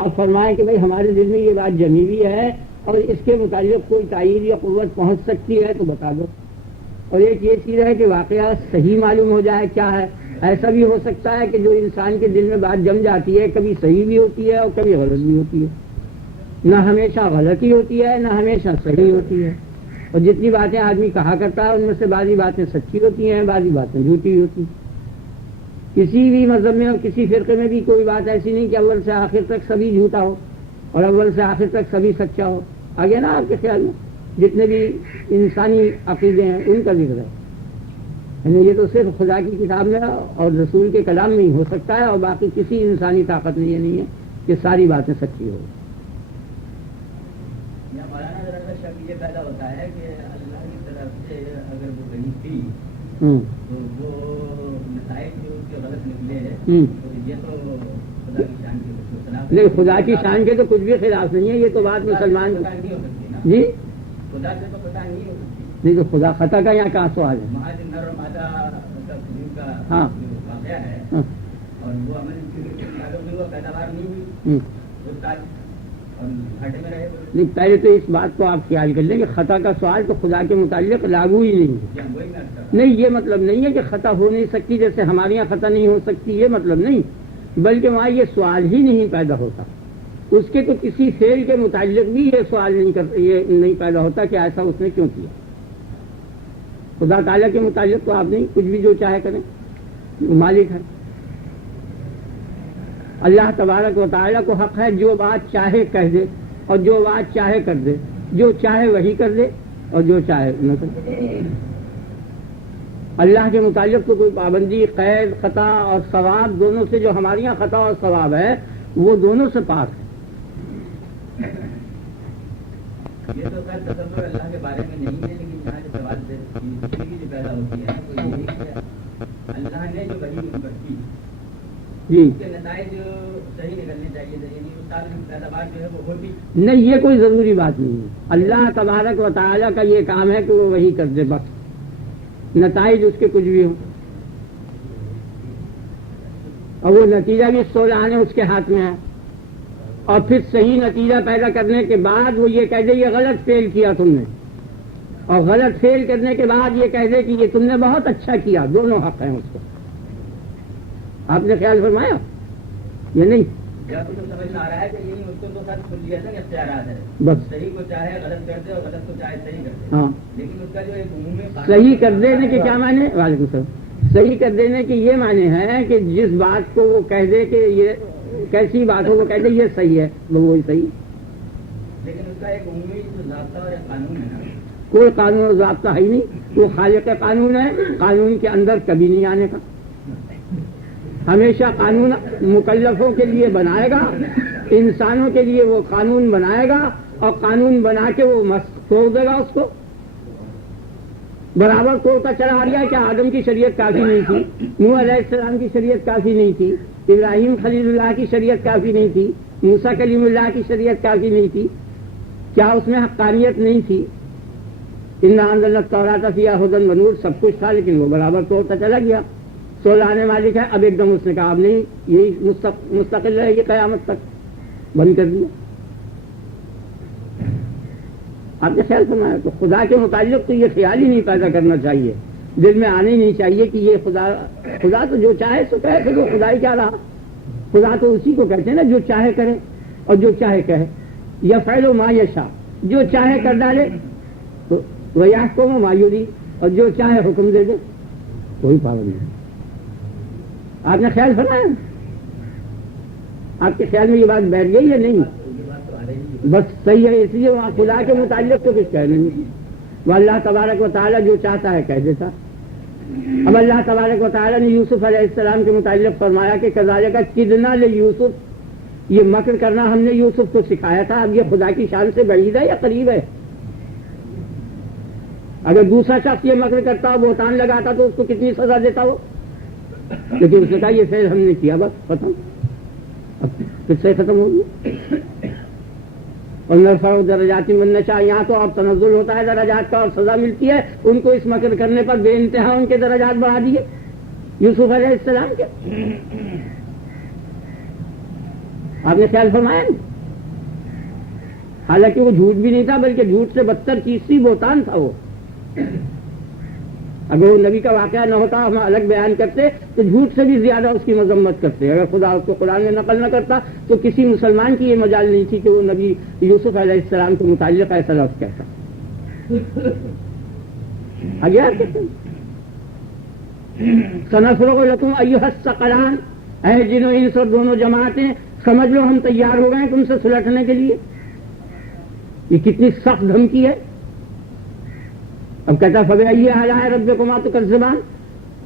آپ فرمائیں کہ بھائی ہمارے دل میں یہ بات جمی ہوئی ہے اور اس کے متعلق کوئی تائید یا قوت پہنچ سکتی ہے تو بتا دو. اور ایک یہ چیز ہے کہ واقعہ صحیح معلوم ہو جائے کیا ہے. ایسا بھی ہو سکتا ہے کہ جو انسان کے دل میں بات جم جاتی ہے کبھی صحیح بھی ہوتی ہے اور کبھی غلط بھی ہوتی ہے. نہ ہمیشہ غلطی ہوتی ہے نہ ہمیشہ صحیح ہوتی ہے. اور جتنی باتیں آدمی کہا کرتا ہے ان میں سے بعضی باتیں سچی ہوتی ہیں بعضی باتیں جھوٹی ہوتی ہیں. کسی بھی مذہب میں اور کسی فرقے میں بھی کوئی بات ایسی نہیں کہ اول سے آخر تک سبھی جھوٹا ہو اور اول سے آخر تک سبھی سچا ہو. آگے نا آپ کے خیال میں جتنے بھی انسانی عقیدے ہیں ان کا ذکر ہے. یعنی یہ تو صرف خدا کی کتاب میں اور رسول کے کلام میں ہی ہو سکتا ہے اور باقی کسی انسانی طاقت میں یہ نہیں ہے کہ ساری باتیں سچی ہو. مولانا ذرا شک یہ پیدا ہوتا ہے کہ اللہ کی طرف سے اگر وہ وحی تھی تو وہ نتائج جو اس کے غلط نکلے ہیں تو یہ تو خدا کی شان کے خلاف نہیں. خدا کی شان کے تو کچھ بھی خلاف نہیں ہے. یہ تو بات مسلمان جی خدا سے تو پتہ نہیں ہو سکتی. نہیں تو خدا خطا کا یہاں کہاں سوال ہے. مہاج نر اور مادہ کا ہاں واقعہ ہے اور وہ عمل پیداوار نہیں ہوئی نہیں. پہلے تو اس بات کو آپ خیال کر لیں کہ خطا کا سوال تو خدا کے متعلق لاگو ہی نہیں ہے. نہیں یہ مطلب نہیں ہے کہ خطا ہو نہیں سکتی جیسے ہمارے یہاں خطا نہیں ہو سکتی یہ مطلب نہیں بلکہ وہاں یہ سوال ہی نہیں پیدا ہوتا. اس کے تو کسی فعل کے متعلق بھی یہ سوال یہ نہیں پیدا ہوتا کہ ایسا اس نے کیوں کیا. خدا تعالیٰ کے متعلق تو آپ نہیں کچھ بھی جو چاہے کریں مالک ہے. اللہ تبارک و تعالیٰ کو حق ہے جو بات چاہے کہہ دے اور جو بات چاہے کر دے. جو چاہے وہی کر دے اور جو چاہے نہ کر دے. اللہ کے متعلق تو کوئی پابندی قید خطا اور ثواب دونوں سے جو ہمارے یہاں خطا اور ثواب ہے وہ دونوں سے پاک ہے. یہ تو خیر تصور اللہ کے بارے میں نہیں ہے لیکن یہاں جو سوال جو پیدا ہوتی ہے وہ یہی کہ اللہ نے جو وحی برتی جی اس کے نتائج صحیح نکلنے چاہیے تھے. یعنی اس سال پیداوار جو ہے وہ ہوتی نہیں. یہ کوئی ضروری بات نہیں ہے. اللہ تبارک و تعالیٰ کا یہ کام ہے کہ وہ وہی کر دے بس. نتائج اس کے کچھ بھی ہوں اور وہ نتیجہ بھی سولانے اس کے ہاتھ میں ہے. اور پھر صحیح نتیجہ پیدا کرنے کے بعد وہ یہ کہہ دے یہ غلط فیل کیا تم نے اور غلط فیل کرنے کے بعد یہ کہہ دے کہ یہ تم نے بہت اچھا کیا. دونوں حق ہیں اس کو. آپ نے خیال فرمایا یہ نہیں سمجھ میں آ رہا ہے کہ یہی اس کو تو سب کلیت اختیارات ہے. بس صحیح کو چاہے غلط کر دے اور غلط کو چاہے صحیح کر دے. ہاں لیکن اس کا جو ایک عمومی صحیح کر دینے کے کیا معنی. وعلیکم السلام. صحیح کر دینے کے یہ معنی ہے کہ جس بات کو وہ کہہ دے کہ یہ کیسی بات ہو وہ کہہ دے یہ صحیح ہے وہی صحیح. لیکن اس کا ایک عمومی ضابطہ اور ایک قانون ہے نا. کوئی قانون اور ضابطہ ہے ہی نہیں. وہ خالق قانون ہے. قانون کے اندر کبھی نہیں آنے کا. ہمیشہ قانون مکلفوں کے لیے بنائے گا. انسانوں کے لیے وہ قانون بنائے گا اور قانون بنا کے وہ توڑ دے گا اس کو. برابر توڑتا چلا آ گیا. کیا آدم کی شریعت کافی نہیں تھی؟ نوح علیہ السلام کی شریعت کافی نہیں تھی؟ ابراہیم خلیل اللہ کی شریعت کافی نہیں تھی؟ موسیٰ کلیم اللہ کی شریعت کافی نہیں تھی؟ کیا اس میں حقانیت نہیں تھی؟ انا انزلنا التوراۃ فیہا ھدی و نور سب کچھ تھا لیکن وہ برابر توڑتا چلا گیا. سولانے مالک ہے. اب ایک دم اس نے کہا اب نہیں یہی مستقل رہے گی قیامت تک. بند کر دیا. آپ نے خیال فرمایا تو خدا کے متعلق تو یہ خیال ہی نہیں پیدا کرنا چاہیے. دل میں آنے نہیں چاہیے کہ یہ خدا تو جو چاہے سو کہے کہ وہ خدا ہی کیا رہا. خدا تو اسی کو کہتے ہیں نا جو چاہے کرے اور جو چاہے کہے. یفعل ما یشاء جو چاہے کر ڈالے تو ویحکم ما یرید اور جو چاہے حکم دے دے کوئی پابندی نہیں. آپ نے خیال فرمایا. آپ کے خیال میں یہ بات بیٹھ گئی یا نہیں؟ بس صحیح ہے. اس لیے وہاں خدا کے متعلق تو کچھ کہنے نہیں. وہ اللہ تبارک و تعالیٰ جو چاہتا ہے کہہ دیتا. اب اللہ تبارک و تعالیٰ نے یوسف علیہ السلام کے متعلق فرمایا کہ کذالک کدنا لیوسف. یہ مکر کرنا ہم نے یوسف کو سکھایا تھا. اب یہ خدا کی شان سے بعید ہے یا قریب ہے؟ اگر دوسرا شخص یہ مکر کرتا بہتان لگاتا تو اس کو کتنی سزا دیتا ہو. لیکن اس نے کہا یہ فعل ہم نے کیا بس ختم. اب پھر سے ختم ہو گیا. اور نرفع درجات من نشاء. یہاں تو اب تنزل ہوتا ہے درجات کا اور سزا ملتی ہے. ان کو اس مکر کرنے پر بے انتہا ان کے درجات بڑھا دیے یوسف علیہ السلام کے. آپ نے خیال فرمایا نہیں؟ حالانکہ وہ جھوٹ بھی نہیں تھا بلکہ جھوٹ سے بدتر چیز تھی، بہتان تھا وہ۔ اگر وہ نبی کا واقعہ نہ ہوتا ہم الگ بیان کرتے تو جھوٹ سے بھی زیادہ اس کی مذمت کرتے۔ اگر خدا اس کو قرآن میں نقل نہ کرتا تو کسی مسلمان کی یہ مجال نہیں تھی کہ وہ نبی یوسف علیہ السلام کے متعلق ایسا لفظ کہتا۔ آگے آپ کہتے ہیں سنفرغ لکم ایھا الثقلان، اے جن و انس اور دونوں جماعتیں سمجھ لو ہم تیار ہو گئے تم سے سلٹنے کے لیے۔ یہ کتنی سخت دھمکی ہے۔ اب کہتا فبأي آلاء ربكما تكذبان،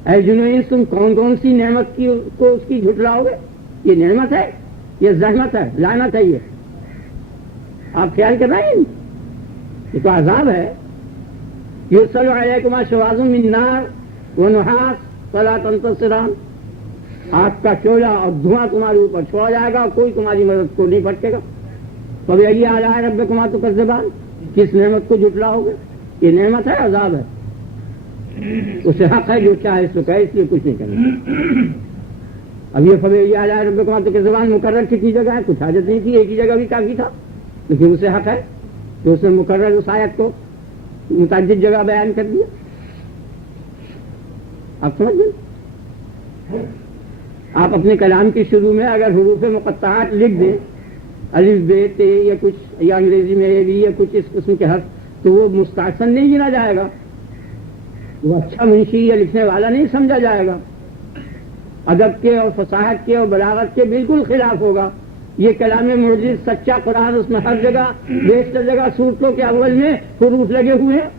اے جن و انس تم کون کون سی نعمت کی کو اس کی جھٹلاؤ گے؟ یہ نعمت ہے، یہ زحمت ہے، لعنت ہے۔ یہ آپ خیال کر رہے ہیں؟ یہ تو عذاب ہے۔ یرسل علیکما شواظ من نار ونحاس فلا تنتصران، آگ کا شعلہ اور دھواں تمہارے اوپر چھوڑا جائے گا اور کوئی تمہاری مدد کو نہیں پھٹکے گا۔ فبأي آلاء ربكما تكذبان، کس نعمت کو جھٹلاؤ گے؟ یہ نعمت ہے، عذاب ہے۔ اسے حق ہے جو چاہے سو کہے، اس لیے کچھ نہیں کرنا۔ اب یہ فبأي آلاء ربكما تكذبان مقرر کتنی جگہ ہے؟ کچھ حاجت نہیں تھی، ایک ہی جگہ بھی کافی تھا، لیکن اسے حق ہے تو اس نے مقرر اس آیت کو متعدد جگہ بیان کر دیا۔ آپ سمجھ گئے؟ آپ اپنے کلام کے شروع میں اگر حروف مقطعات لکھ دیں، الف ب ت یا کچھ، یا انگریزی میں اے بی یا کچھ اس قسم کے حرف، تو وہ مستحسن نہیں گنا جائے گا، وہ اچھا منشی یا لکھنے والا نہیں سمجھا جائے گا، ادب کے اور فصاحت کے اور بلاغت کے بالکل خلاف ہوگا۔ یہ کلام معجز سچا قرآن، اس میں ہر جگہ بیشتر جگہ صورتوں کے اول میں حروف لگے ہوئے ہیں۔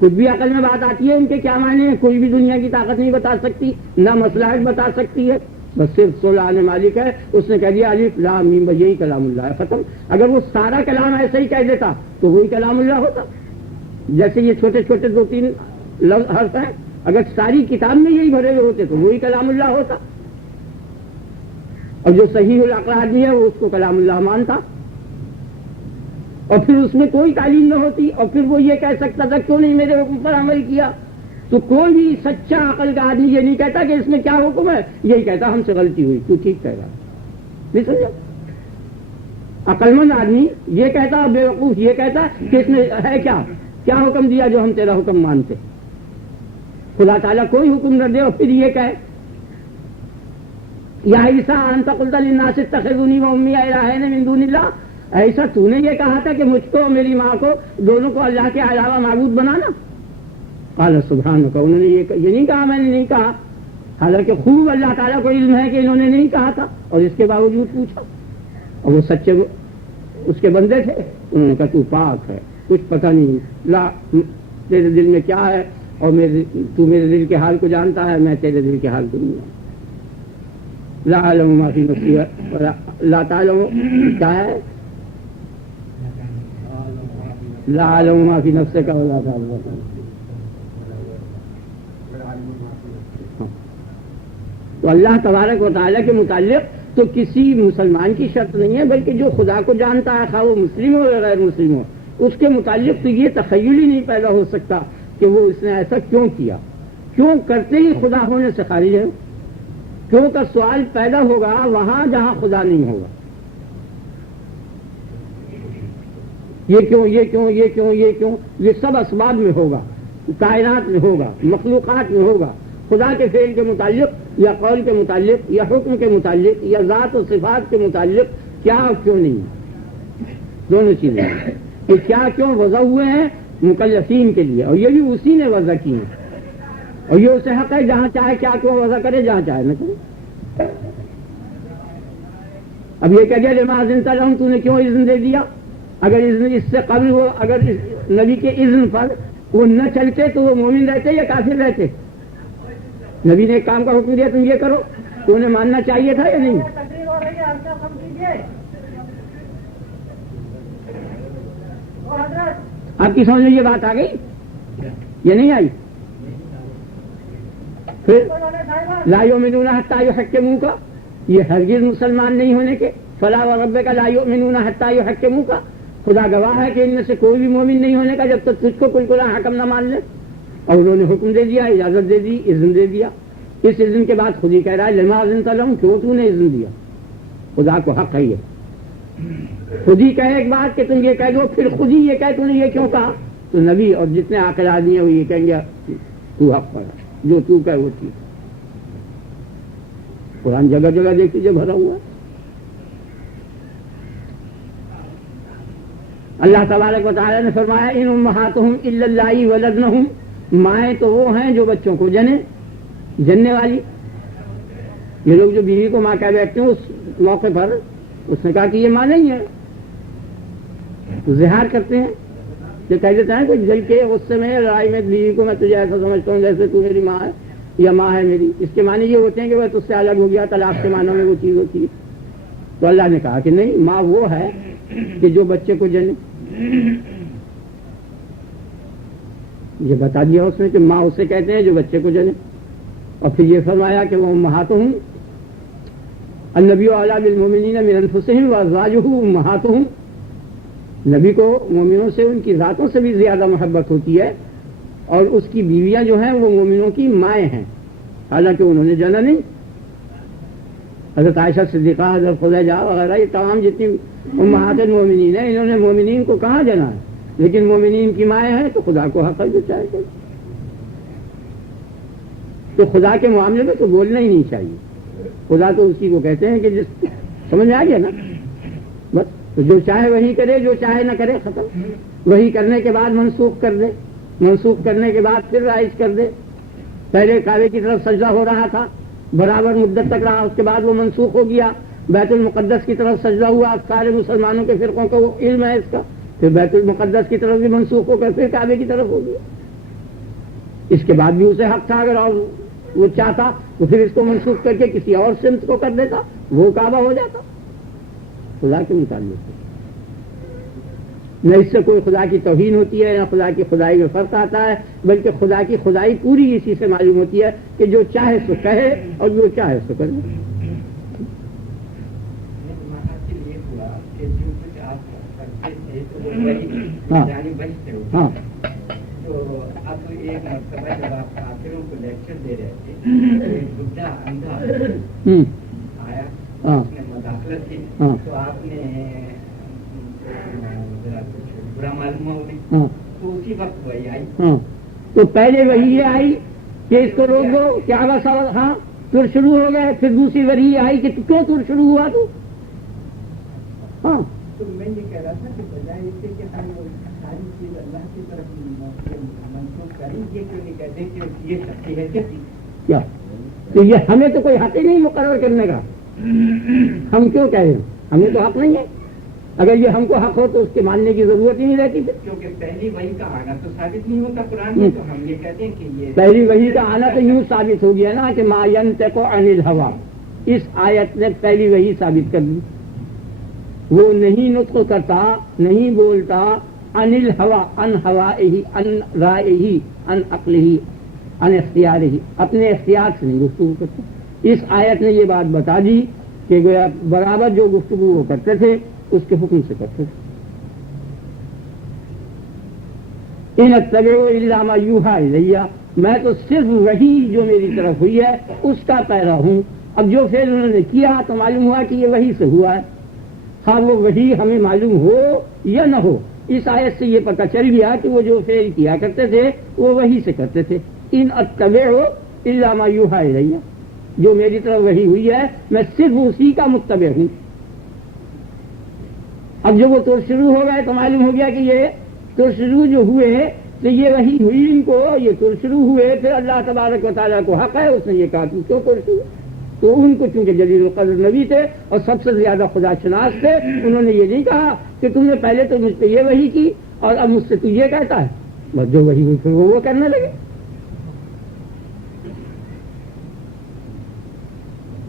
کچھ بھی عقل میں بات آتی ہے ان کے کیا معنی ہیں، کوئی بھی دنیا کی طاقت نہیں بتا سکتی، نہ مصلحت بتا سکتی ہے، بس صرف سبحان مالک ہے، اس نے کہہ دیا الف لام میم، یہی کلام اللہ ہے، ختم۔ اگر وہ سارا کلام ایسے ہی کہہ دیتا تو وہی کلام اللہ ہوتا۔ جیسے یہ چھوٹے چھوٹے دو تین لفظ حرف ہیں، اگر ساری کتاب میں یہی بھرے ہوئے ہوتے تو وہی کلام اللہ ہوتا، اور جو صحیح العقل آدمی ہے وہ اس کو کلام اللہ مانتا، اور پھر اس میں کوئی تعلیم نہ ہوتی، اور پھر وہ یہ کہہ سکتا تھا کیوں نہیں میرے حکم پر عمل کیا۔ تو کوئی بھی سچا عقل کا آدمی یہ نہیں کہتا کہ اس میں کیا حکم ہے، یہی کہتا ہم سے غلطی ہوئی، تو ٹھیک کہہ رہا، نہیں سمجھا؟ عقل مند آدمی یہ کہتا، اور بے وقوف یہ کہتا کہ اس میں ہے کیا حکم دیا جو ہم تیرا حکم مانتے۔ خدا تعالیٰ کوئی حکم نہ دے اور پھر یہ کہے یا عیسیٰ انت قلت للناس اتخذونی وامی الہین من دون اللہ، ایسا تو نے یہ کہا تھا کہ مجھ کو اور میری ماں کو دونوں کو اللہ کے علاوہ معبود بنانا؟ قال سبحانک، انہوں نے یہ نہیں کہا، میں نے نہیں کہا، حالانکہ خوب اللہ تعالیٰ کو علم ہے کہ انہوں نے نہیں کہا تھا، اور اس کے باوجود پوچھا، اور وہ سچے اس کے بندے تھے، انہوں نے کہا تو پاک ہے، کچھ پتہ نہیں، لا تیرے دل میں کیا ہے، اور تو میرے دل کے حال کو جانتا ہے، میں تیرے دل کے حال کو نہیں جانتا۔ لا اعلم ما فی نفسی لا تعلم، کیا ہے؟ لا اعلم ما فی نفسک ولا تعلم۔ تو اللہ تبارک و تعالیٰ کے متعلق تو کسی مسلمان کی شرط نہیں ہے، بلکہ جو خدا کو جانتا ہے، خواہ وہ مسلم ہو یا غیر مسلم ہو، اس کے متعلق تو یہ تخیل ہی نہیں پیدا ہو سکتا کہ وہ اس نے ایسا کیوں کیا، کیوں کرتے ہی خدا ہونے سے خارج ہے۔ کیوں کا سوال پیدا ہوگا وہاں جہاں خدا نہیں ہوگا۔ یہ سب اسباب میں ہوگا، کائنات میں ہوگا، مخلوقات میں ہوگا، خدا کے فعل کے متعلق یا قول کے متعلق یا حکم کے متعلق یا ذات و صفات کے متعلق کیا اور کیوں نہیں، دونوں چیزیں کہ کیا کیوں وضع ہوئے ہیں مکلفین کے لیے، اور یہ بھی اسی نے وضع کی ہیں، اور یہ اسے حق ہے جہاں چاہے کیا کیوں وضع کرے، جہاں چاہے نہ کرے۔ اب یہ کہہ دیا لما اذنت لہم، تو نے کیوں اذن دے دیا؟ اگر اذن اس سے قبل وہ اگر نبی کے اذن پر وہ نہ چلتے تو وہ مومن رہتے یا کافر رہتے؟ نبی نے ایک کام کا حکم دیا تم یہ کرو تو انہیں ماننا چاہیے تھا یا نہیں؟ آپ کی سمجھ میں یہ بات آ گئی یا نہیں آئی؟ پھر لا یؤمنون حتی یحکموک، یہ ہرگز مسلمان نہیں ہونے کے، فلا وربک لا یؤمنون حتی یحکموک، خدا گواہ ہے کہ ان میں سے کوئی بھی مومن نہیں ہونے کا جب تک تجھ کو بالکل حکم نہ مان لے۔ اور انہوں نے حکم دے دیا، اجازت دے دی، اذن دے دیا۔ اس اذن کے بعد خود ہی کہہ رہا ہے لما اذنت لہم، کیوں تو نے اذن دیا؟ خدا کو حق ہے یہ. خود ہی کہے ایک بات کہ تم یہ کہہ دو، پھر خود ہی یہ کہے تم نے یہ کیوں کہا، تو نبی اور جتنے عاقل آدمی ہیں وہ یہ کہیں گے تو حق پر جو تو کہے وہ ٹھیک. قرآن جگہ جگہ دیکھ لیجیے بھرا ہوا ہے. اللہ تبارک و تعالیٰ نے فرمایا ان امہاتہم الا اللہ ولدنہم، مائیں تو وہ ہیں جو بچوں کو جننے والی. یہ لوگ جو بیوی کو ماں کہہ بیٹھتے ہیں اس موقع پر اس نے کہا کہ یہ ماں نہیں ہے، زہار کرتے ہیں. جو کہہ دیتا ہے کچھ دل کے غصے میں لڑائی میں بیوی کو میں تجھے ایسا سمجھتا ہوں جیسے تو میری ماں ہے یا ماں ہے میری، اس کے معنی یہ ہوتے ہیں کہ وہ تجھ سے الگ ہو گیا، طلاق کے معنوں میں وہ چیز ہوتی ہے. تو اللہ نے کہا کہ نہیں، ماں وہ ہے کہ جو بچے کو جنے. یہ بتا دیا اس نے کہ ماں اسے کہتے ہیں جو بچے کو جنے. اور پھر یہ فرمایا کہ وہ امہاتہم النبی اعلیٰ بالمؤمنین من انفسہم وازواجہ امہاتہم، نبی کو مومنوں سے ان کی ذاتوں سے بھی زیادہ محبت ہوتی ہے، اور اس کی بیویاں جو ہیں وہ مومنوں کی مائیں ہیں، حالانکہ انہوں نے جنا نہیں. حضرت عائشہ صدیقہ، حضرت خدیجہ وغیرہ یہ تمام جتنی امہات المومنین ہیں، انہوں نے مومنین کو کہاں جنا ہے، لیکن مومنین کی مائیں ہیں. تو خدا کو حق ہے جو چاہے کرے. تو خدا کے معاملے میں تو بولنا ہی نہیں چاہیے. خدا تو اسی کو کہتے ہیں کہ جس سمجھ میں آ گیا نا، بس تو جو چاہے وہی کرے، جو چاہے نہ کرے، ختم. وہی کرنے کے بعد منسوخ کر دے، منسوخ کرنے کے بعد پھر رائج کر دے. پہلے کعبے کی طرف سجدہ ہو رہا تھا، برابر مدت تک رہا، اس کے بعد وہ منسوخ ہو گیا. بیت المقدس کی طرف سجدہ ہوا، سارے مسلمانوں کے فرقوں کو وہ علم ہے اس کا. پھر بیت المقدس کی طرف بھی منسوخ ہو کر پھر کعبے کی طرف ہو گیا. اس کے بعد بھی اسے حق تھا، اگر اور وہ چاہتا تو پھر اس کو منسوخ کر کے کسی اور سمت کو کر دیتا، وہ کعبہ ہو جاتا. خدا کے متعلق نہ اس سے کوئی خدا کی توہین ہوتی ہے، نہ خدا کی خدائی میں فرق آتا ہے، بلکہ خدا کی خدائی پوری اسی سے معلوم ہوتی ہے کہ جو چاہے سو کہے اور جو چاہے سو کرے. ہاں تو اب ایک مرتبہ جب آپ کافروں کو لیکچر دے رہے تھے، ایک بڈھا اندھا آیا، اس نے مداخلت کی، تو آپ نے برا معلوم ہو گئی، تو اسی وقت وہی آئی. تو پہلے وہی آئی کہ اس کو روک دو، کیا بس. ہاں تر شروع ہو گئے، پھر دوسری وہی آئی کہ کیوں تر شروع ہوا تو. ہاں تو میں یہ کہہ رہا تھا کہ بجائے اس سے کہ ہم ساری چیز اللہ کی طرف منسوخ کریں، یہ کیوں نہیں کہتے کہ یہ سچی ہے کیا؟ تو یہ ہمیں تو کوئی حق ہی نہیں مقرر کرنے کا. ہم کیوں کہہ رہے ہیں؟ ہمیں تو حق نہیں ہے. اگر یہ ہم کو حق ہو تو اس کے ماننے کی ضرورت ہی نہیں رہتی. کیونکہ پہلی وحی کا آنا تو ثابت نہیں ہوتا قرآن میں، تو ہم یہ کہتے ہیں کہ یہ پہلی وحی کا آنا تو یوں ثابت ہو گیا نا کہ ما ینطق عن الہویٰ. اس آیت نے پہلی وحی ثابت کر دی. وہ نہیں نطق کرتا، نہیں بولتا عن الہویٰ، عن ہوائہ، عن رائہ، عن عقلہ، عن اختیارہ، اپنے اختیار سے نہیں گفتگو کرتا. اس آیت نے یہ بات بتا دی کہ برابر جو گفتگو وہ کرتے تھے اس کے حکم سے کرتے تھے. ان اتبع الا ما یوحی الی، میں تو صرف وہی جو میری طرف ہوئی ہے اس کا پیرا ہوں. اب جو فعل انہوں نے کیا تو معلوم ہوا کہ یہ وہی سے ہوا ہے، خواہ وہ وہی ہمیں معلوم ہو یا نہ ہو. اس آیت سے یہ پتہ چل گیا کہ وہ جو فعل کیا کرتے تھے وہ وہی سے کرتے تھے. ان اتبع الا ما یوحی الی، جو میری طرف وہی ہوئی ہے میں صرف اسی کا متبع ہوں. اب جب وہ تو شروع ہو گئے تو معلوم ہو گیا کہ یہ تو شروع جو ہوئے تو یہ وہی ہوئی ان کو، یہ تو شروع ہوئے. پھر اللہ تبارک و تعالیٰ کو حق ہے، اس نے یہ کہا تو کیوں تو شروع. تو ان کو چونکہ جلیل القدر نبی تھے اور سب سے زیادہ خدا شناس تھے، انہوں نے یہ نہیں کہا کہ تم نے پہلے تو مجھ پہ یہ وحی کی اور اب مجھ سے تو یہ کہتا ہے. بس جو وحی ہوئی پھر وہ کرنے لگے.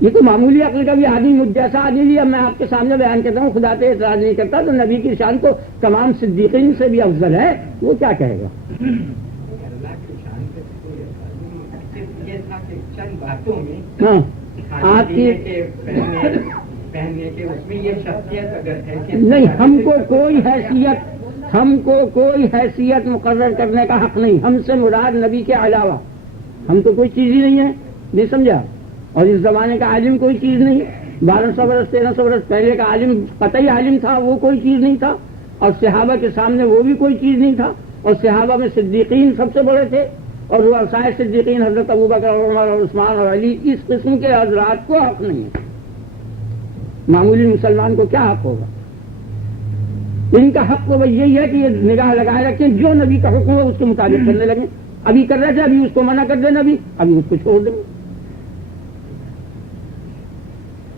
یہ تو معمولی عقل کا بھی آدمی، مجھ جیسا آدمی بھی. اب میں آپ کے سامنے بیان کرتا ہوں، خدا پہ اعتراض نہیں کرتا تو نبی کی شان تو تمام صدیقین سے بھی افضل ہے، وہ کیا کہے گا؟ اللہ کی شان سے یہ تھا کہ چند باتوں میں ہاں آپ کی پہننے کے اس میں یہ شخصیت اگر حیثیت نہیں، ہم کو کوئی حیثیت مقرر کرنے کا حق نہیں. ہم سے مراد نبی کے علاوہ ہم تو کوئی چیز ہی نہیں ہے، نہیں سمجھا؟ اور اس زمانے کا عالم کوئی چیز نہیں. 1200 برس 1300 برس پہلے کا عالم قطعی عالم تھا، وہ کوئی چیز نہیں تھا، اور صحابہ کے سامنے وہ بھی کوئی چیز نہیں تھا، اور صحابہ میں صدیقین سب سے بڑے تھے، اور وہ سائر صدیقین حضرت ابوبکر اور عمر اور عثمان اور علی، اس قسم کے حضرات کو حق نہیں ہے۔ معمولی مسلمان کو کیا حق ہوگا؟ ان کا حق تو یہی ہے کہ یہ نگاہ لگائے رکھیں، جو نبی کا حکم ہے اس کے مطابق کرنے لگیں۔ ابھی کر رہے تھے، ابھی اس کو منع کر دیں نبی، ابھی اس کو چھوڑ دیں۔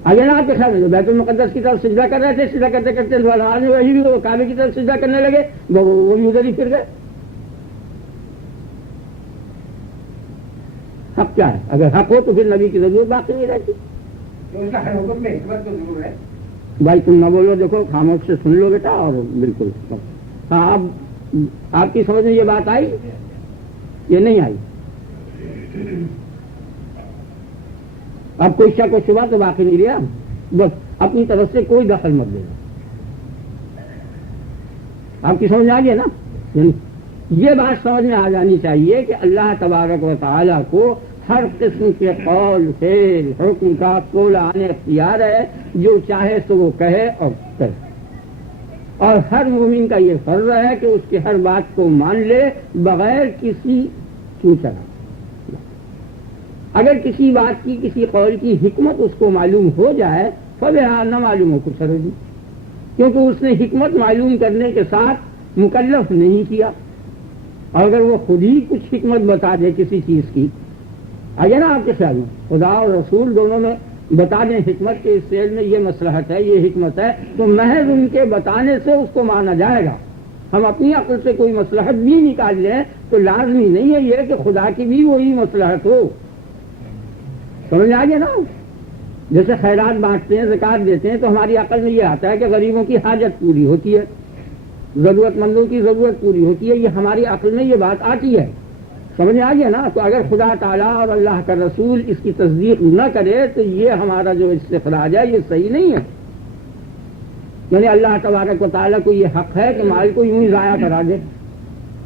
اگر آپ کے خیال میں بیت المقدس کی طرف سجدہ کر رہے تھے، سجدہ کرتے کرتے وہی بھی وہ کعبے کی طرف سجدہ کرنے لگے، وہ بھی ادھر ہی پھر گئے۔ حق کیا ہے؟ اگر حق ہو تو پھر نبی کی ضرورت باقی نہیں رہتی۔ اس کا ہر حکم میں حکمت تو ضرور ہے۔ بھائی تم نہ بولو، دیکھو خاموش سے سن لو بیٹا، اور بالکل ہاں آپ کی سمجھ میں یہ بات آئی؟ یہ نہیں آئی؟ اب کوئی شک و شبہ تو باقی نہیں رہا، بس اپنی طرف سے کوئی دخل مت دینا۔ آپ کی سمجھ میں آ گئی نا؟ یہ بات سمجھ میں آ جانی چاہیے کہ اللہ تبارک و تعالیٰ کو ہر قسم کے قول فعل حکم کا قولانِ اختیار ہے، جو چاہے تو وہ کہے اور کرے، اور ہر مومن کا یہ فرض ہے کہ اس کی ہر بات کو مان لے بغیر کسی چوچنا۔ اگر کسی بات کی کسی قول کی حکمت اس کو معلوم ہو جائے، فبہا، نہ معلوم ہو کچھ حرج نہیں، کیونکہ اس نے حکمت معلوم کرنے کے ساتھ مکلف نہیں کیا۔ اور اگر وہ خود ہی کچھ حکمت بتا دے کسی چیز کی، اگر نا آپ کے خیال میں خدا اور رسول دونوں میں بتا دیں حکمت کے اس فعل میں یہ مصلحت ہے، یہ حکمت ہے، تو محض ان کے بتانے سے اس کو مانا جائے گا۔ ہم اپنی عقل سے کوئی مصلحت بھی نکال لیں تو لازمی نہیں ہے یہ کہ خدا کی بھی وہی مصلحت ہو۔ سمجھ آ گیا نا؟ جیسے خیرات بانٹتے ہیں، زکوٰۃ دیتے ہیں، تو ہماری عقل میں یہ آتا ہے کہ غریبوں کی حاجت پوری ہوتی ہے، ضرورت مندوں کی ضرورت پوری ہوتی ہے، یہ ہماری عقل میں یہ بات آتی ہے۔ سمجھ آ گیا نا؟ تو اگر خدا تعالیٰ اور اللہ کا رسول اس کی تصدیق نہ کرے تو یہ ہمارا جو استخراج ہے یہ صحیح نہیں ہے۔ یعنی اللہ تبارک و تعالیٰ کو یہ حق ہے کہ مال کو یوں ہی ضائع کرا دے۔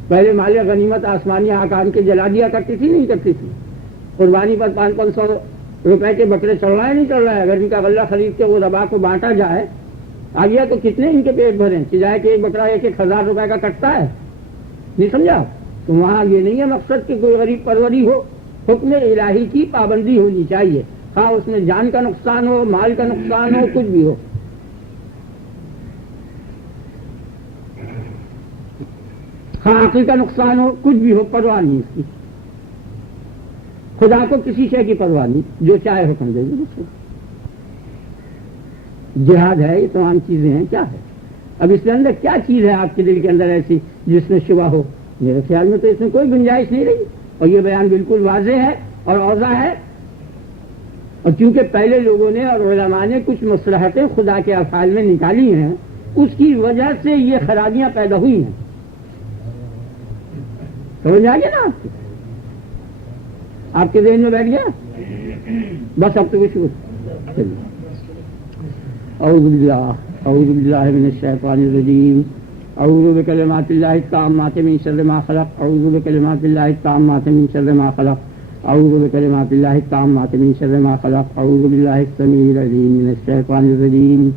پہلے مال غنیمت آسمانی آکان کے جلا دیا کرتی تھی، نہیں کرتی تھی؟ قربانی پر 500 روپے کے بکرے چل رہا ہے نہیں چل رہا ہے؟ اگر ان کا غلہ خرید کے وہ ربا کو بانٹا جائے آ گیا تو کتنے ان کے پیٹ بھریں؟ سجائے کہ ایک بکرا 1,000 روپے کا کٹتا ہے، نہیں سمجھا؟ تو وہاں یہ نہیں ہے مقصد کہ کوئی غریب پروری ہو، حکم الہی کی پابندی ہونی چاہیے، ہاں اس میں جان کا نقصان ہو، مال کا نقصان ہو، کچھ بھی ہو۔ ہاں عقل کا نقصان ہو، کچھ بھی ہو، پرواہ نہیں اس کی۔ خدا کو کسی شے کی پرواہ نہیں، جو چاہے حکم دے دے۔ جہاد ہے، یہ تمام چیزیں ہیں، کیا ہے؟ اب اس کے اندر کیا چیز ہے آپ کے دل کے اندر ایسی جس میں شبہ ہو؟ میرے خیال میں تو اس میں کوئی گنجائش نہیں رہی، اور یہ بیان بالکل واضح ہے اور اوضح ہے۔ اور کیونکہ پہلے لوگوں نے اور علماء نے کچھ مصلحتیں خدا کے افعال میں نکالی ہیں، اس کی وجہ سے یہ خرابیاں پیدا ہوئی ہیں۔ سمجھ آ گیا نا آپ کے ذہن میں بیٹھ گیا؟ بس اب تو کچھ اعوذ باللہ من الشیطان الرجیم، اعوذ بکلمات اللہ التامات من شر ما خلق، اعوذ بکلمات اللہ التامات من شر ما خلق، اعوذ بکلمات اللہ التامات من شر ما خلق، اعوذ باللہ السمیع العلیم من الشیطان الرجیم،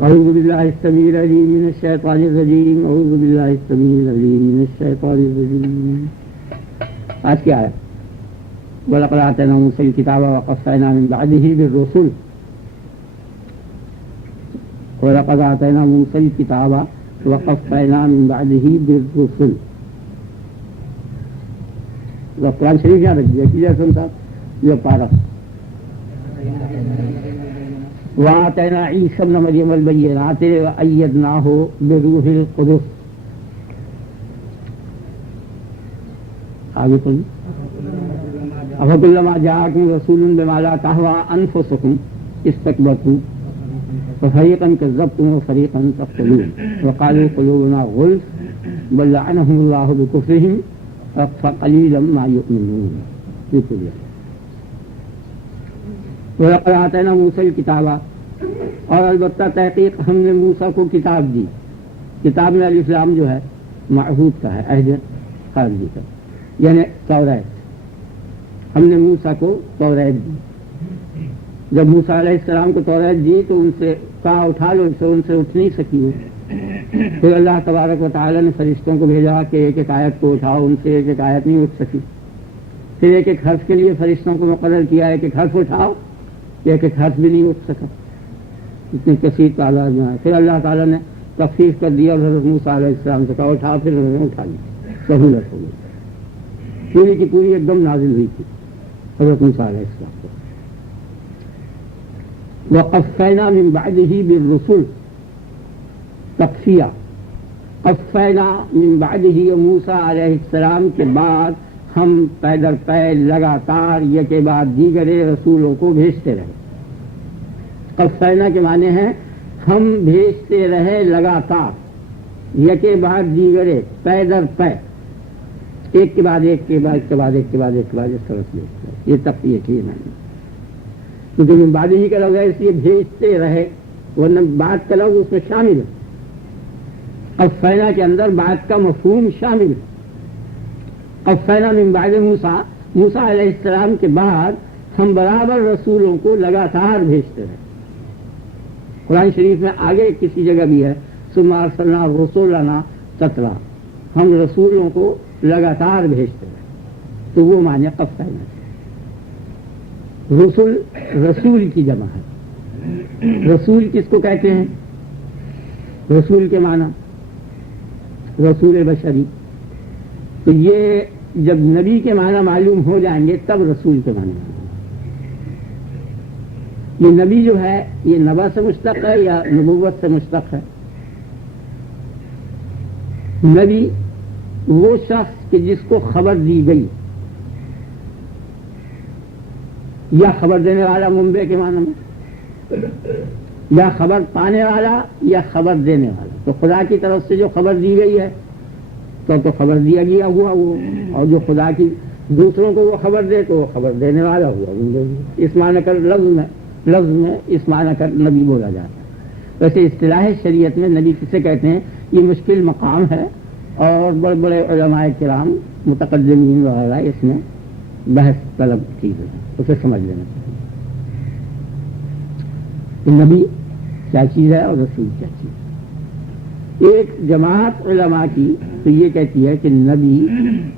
اعوذ باللہ السمیع العلیم من الشیطان الرجیم، اعوذ باللہ السمیع العلیم من الشیطان الرجیم۔ آج کیا ہے؟ وَلَقَدْ آتَيْنَا مُوسَىٰ الْكِتَابَ وَقَفَّيْنَا مِن بَعْدِهِ بِالرُّسُلِ، وَلَقَدْ آتَيْنَا مُوسَىٰ الْكِتَابَ وَقَفَّيْنَا مِن بَعْدِهِ بِالرُّسُلِ۔ قرآن شریف یاد رکھیے کہ جیسے صاحب یہ پارا وَآتَيْنَا عِيسَىٰ ابْنَ مَرْيَمَ الْبَيِّنَاتِ وَأَيَّدْنَاهُ بِرُوحِ الْقُدُسِ۔ آگے پڑھیں۔ أَفَكُلَّمَا جَاءَكُمْ رَسُولٌ بِمَا لَا تَهْوَىٰ أَنفُسُكُمْ اسْتَكْبَرْتُمْ فَفَرِيقًا كَذَّبْتُمْ وَفَرِيقًا تَقْتُلُونَ وَقَالُوا قُلُوبُنَا غُلْفٌ بَل لَّعَنَهُمُ اللَّهُ بِكُفْرِهِمْ فَقَلِيلًا مَا يُؤْمِنُونَ۔ وَلَقَدْ آتَيْنَا مُوسَىٰ الْكِتَابَ، اور البتہ تحقیق ہم نے موسیٰ کو کتاب دی۔ کتاب میں الف لام جو ہے معہود کا ہے، عہد خارجی کا، یعنی توریت۔ ہم نے موسیٰ کو توریت دی، جب موسیٰ علیہ السلام کو تورات دی تو ان سے کہا اٹھا لو اسے، ان سے اٹھ نہیں سکی وہ. پھر اللہ تبارک و تعالیٰ نے فرشتوں کو بھیجا کہ ایک ایک آیت کو اٹھاؤ، ان سے ایک ایک آیت نہیں اٹھ سکی. پھر ایک ایک حرف کے لیے فرشتوں کو مقرر کیا، ایک ایک حرف اٹھاؤ، ایک ایک حرف بھی نہیں اٹھ سکا، اتنی کثیر تعداد میں آئے. پھر اللہ تعالیٰ نے تخفیف کر دیا اور حضرت موسیٰ علیہ السلام سے کہا اٹھاؤ، پھر انہوں نے اٹھا لی، سہولت ہو گئی. پوری کی پوری ایک دم نازل ہوئی تھی حضرت موسیٰ علیہ السلام کو. وقفینا من بعدہ بالرسل، تقفیہ قفینا من بعدہ، موسیٰ علیہ السلام کے بعد ہم پے در پے لگاتار یک کے بعد دیگرے رسولوں کو بھیجتے رہے. قفینا کے معنی ہیں ہم بھیجتے رہے لگاتار، یک کے بعد دیگرے، پے در پے، ایک کے بعد ایک کے بعد ایک کے بعد ایک کے بعد ایک کے بعد اس طرح سے. یہ تقفیہ کی معنی، کیونکہ من بعد ہی کا لفظ ہے اس لیے بھیجتے رہے، ورنہ بعد کا لفظ اس میں شامل ہے. قفینا کے اندر بعد کا مفہوم شامل ہے. قفینا من بعد موسیٰ، موسیٰ علیہ السلام کے بعد ہم برابر رسولوں کو لگاتار بھیجتے رہے. قرآن شریف میں آگے کسی جگہ بھی ہے ثم ارسلنا رسولنا تترا، ہم رسولوں کو لگاتار بھیجتے رہے. تو وہ معنی قفینا. رسول رسول کی جمع ہے. رسول کس کو کہتے ہیں؟ رسول کے معنی رسول بشری. تو یہ جب نبی کے معنی معلوم ہو جائیں گے تب رسول کے معنی. یہ نبی جو ہے یہ نبا سے مشتق ہے یا نبوت سے مشتق ہے؟ نبی وہ شخص کہ جس کو خبر دی گئی، یا خبر دینے والا منبع کے معنی میں، یا خبر پانے والا یا خبر دینے والا. تو خدا کی طرف سے جو خبر دی گئی ہے تو خبر دیا گیا ہوا وہ، اور جو خدا کی دوسروں کو وہ خبر دے تو وہ خبر دینے والا ہوا. اس معنی کر لفظ میں اس معنی کر نبی بولا جاتا ہے. ویسے اصطلاح شریعت میں نبی کسے کہتے ہیں یہ مشکل مقام ہے، اور بڑے بڑے علماء کرام متقدمین وغیرہ اس میں بحث طلب چیز ہے، اسے سمجھ لینا چاہیے. نبی کیا چیز ہے اور رسول کیا چیز ہے. ایک جماعت علماء کی تو یہ کہتی ہے کہ نبی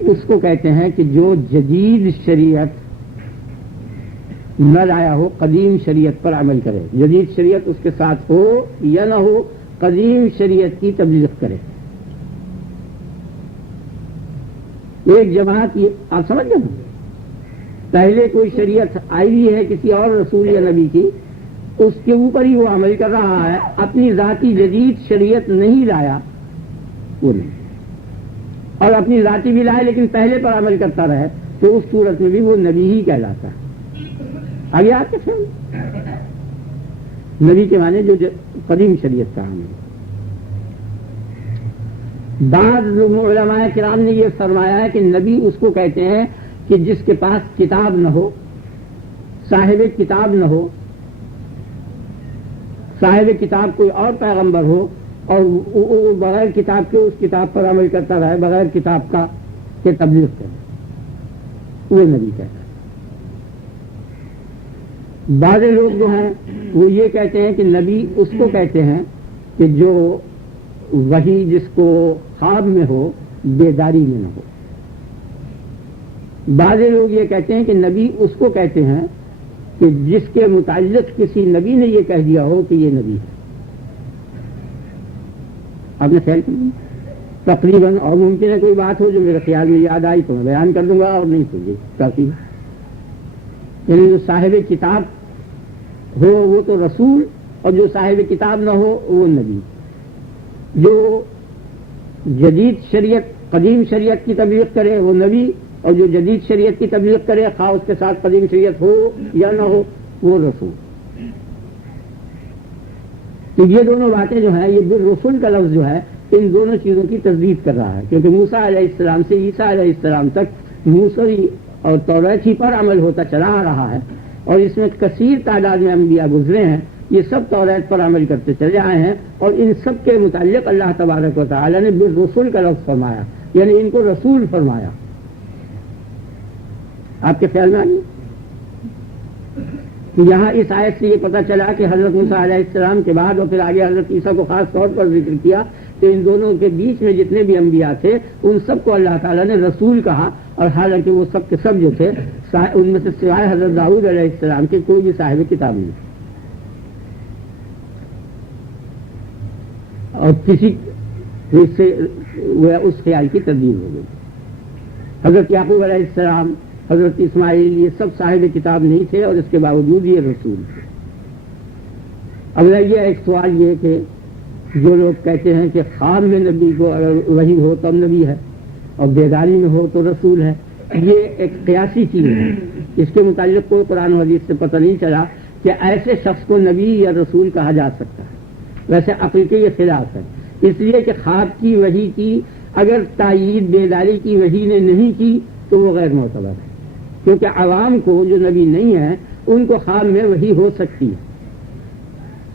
اس کو کہتے ہیں کہ جو جدید شریعت نہ لایا ہو، قدیم شریعت پر عمل کرے. جدید شریعت اس کے ساتھ ہو یا نہ ہو، قدیم شریعت کی تبلیغ کرے. ایک جماعت یہ آپ سمجھ گئے، پہلے کوئی شریعت آئی ہوئی ہے کسی اور رسول یا نبی کی، اس کے اوپر ہی وہ عمل کر رہا ہے، اپنی ذاتی جدید شریعت نہیں لایا وہ نہیں، اور اپنی ذاتی بھی لائے لیکن پہلے پر عمل کرتا رہے تو اس صورت میں بھی وہ نبی ہی کہلاتا ہے. آگے آپ کے خیال نبی کے معنی جو قدیم شریعت کا عمل. بعض علماء کرام نے یہ فرمایا ہے کہ نبی اس کو کہتے ہیں کہ جس کے پاس کتاب نہ ہو، صاحب کتاب نہ ہو. صاحب کتاب کوئی اور پیغمبر ہو اور وہ بغیر کتاب کے اس کتاب پر عمل کرتا رہے، بغیر کتاب کا کہ تبلیغ کرے، وہ نبی کہتا ہے. بعض لوگ جو ہیں وہ یہ کہتے ہیں کہ نبی اس کو کہتے ہیں کہ جو وہی جس کو خواب میں ہو، بیداری میں نہ ہو. بعض لوگ یہ کہتے ہیں کہ نبی اس کو کہتے ہیں کہ جس کے متعلق کسی نبی نے یہ کہہ دیا ہو کہ یہ نبی ہے. آپ نے خیال کیا تقریباً، اور ممکن ہے کوئی بات ہو جو میرے خیال میں یاد آئی تو میں بیان کر دوں گا، اور نہیں تو یہ کافی. یعنی جو صاحب کتاب ہو وہ تو رسول، اور جو صاحب کتاب نہ ہو وہ نبی. جو جدید شریعت قدیم شریعت کی تبلیغ کرے وہ نبی، اور جو جدید شریعت کی تبلیغ کرے خواہ اس کے ساتھ قدیم شریعت ہو یا نہ ہو وہ رسول. تو یہ دونوں باتیں جو ہیں، یہ بالرسول کا لفظ جو ہے ان دونوں چیزوں کی تصدیق کر رہا ہے، کیونکہ موسیٰ علیہ السلام سے عیسیٰ علیہ السلام تک موسیٰ اور تورات ہی پر عمل ہوتا چلا آ رہا ہے، اور اس میں کثیر تعداد میں انبیاء گزرے ہیں، یہ سب تورات پر عمل کرتے چلے آئے ہیں، اور ان سب کے متعلق اللہ تبارک و تعالی نے بالرسول کا لفظ فرمایا، یعنی ان کو رسول فرمایا. آپ کے خیال میں آئیے یہاں اس آیت سے یہ پتہ چلا کہ حضرت موسیٰ علیہ السلام کے بعد اور پھر آگے حضرت عیسیٰ کو خاص طور پر ذکر کیا کہ ان دونوں کے بیچ میں جتنے بھی انبیاء تھے ان سب کو اللہ تعالیٰ نے رسول کہا، اور حالانکہ وہ سب کے سب جو تھے ان میں سے سوائے حضرت داؤد علیہ السلام کے کوئی بھی صاحب کتاب نہیں، اور کسی سے اس خیال کی تبدیل ہو گئی۔ حضرت یعقوب علیہ السلام، حضرت اسماعیل، یہ سب صاحب کتاب نہیں تھے اور اس کے باوجود یہ رسول تھے۔ اب یہ ایک سوال یہ کہ جو لوگ کہتے ہیں کہ خواب میں نبی کو اگر وحی ہو تب نبی ہے اور بیداری میں ہو تو رسول ہے، یہ ایک قیاسی چیز ہے، اس کے متعلق کوئی قرآن و حدیث سے پتہ نہیں چلا کہ ایسے شخص کو نبی یا رسول کہا جا سکتا ہے۔ ویسے عقل کے یہ خلاف ہے، اس لیے کہ خواب کی وحی کی اگر تائید بیداری کی وحی نے نہیں کی تو وہ غیر معتبر ہے، کیونکہ عوام کو جو نبی نہیں ہے ان کو خواب میں وحی ہو سکتی ہے۔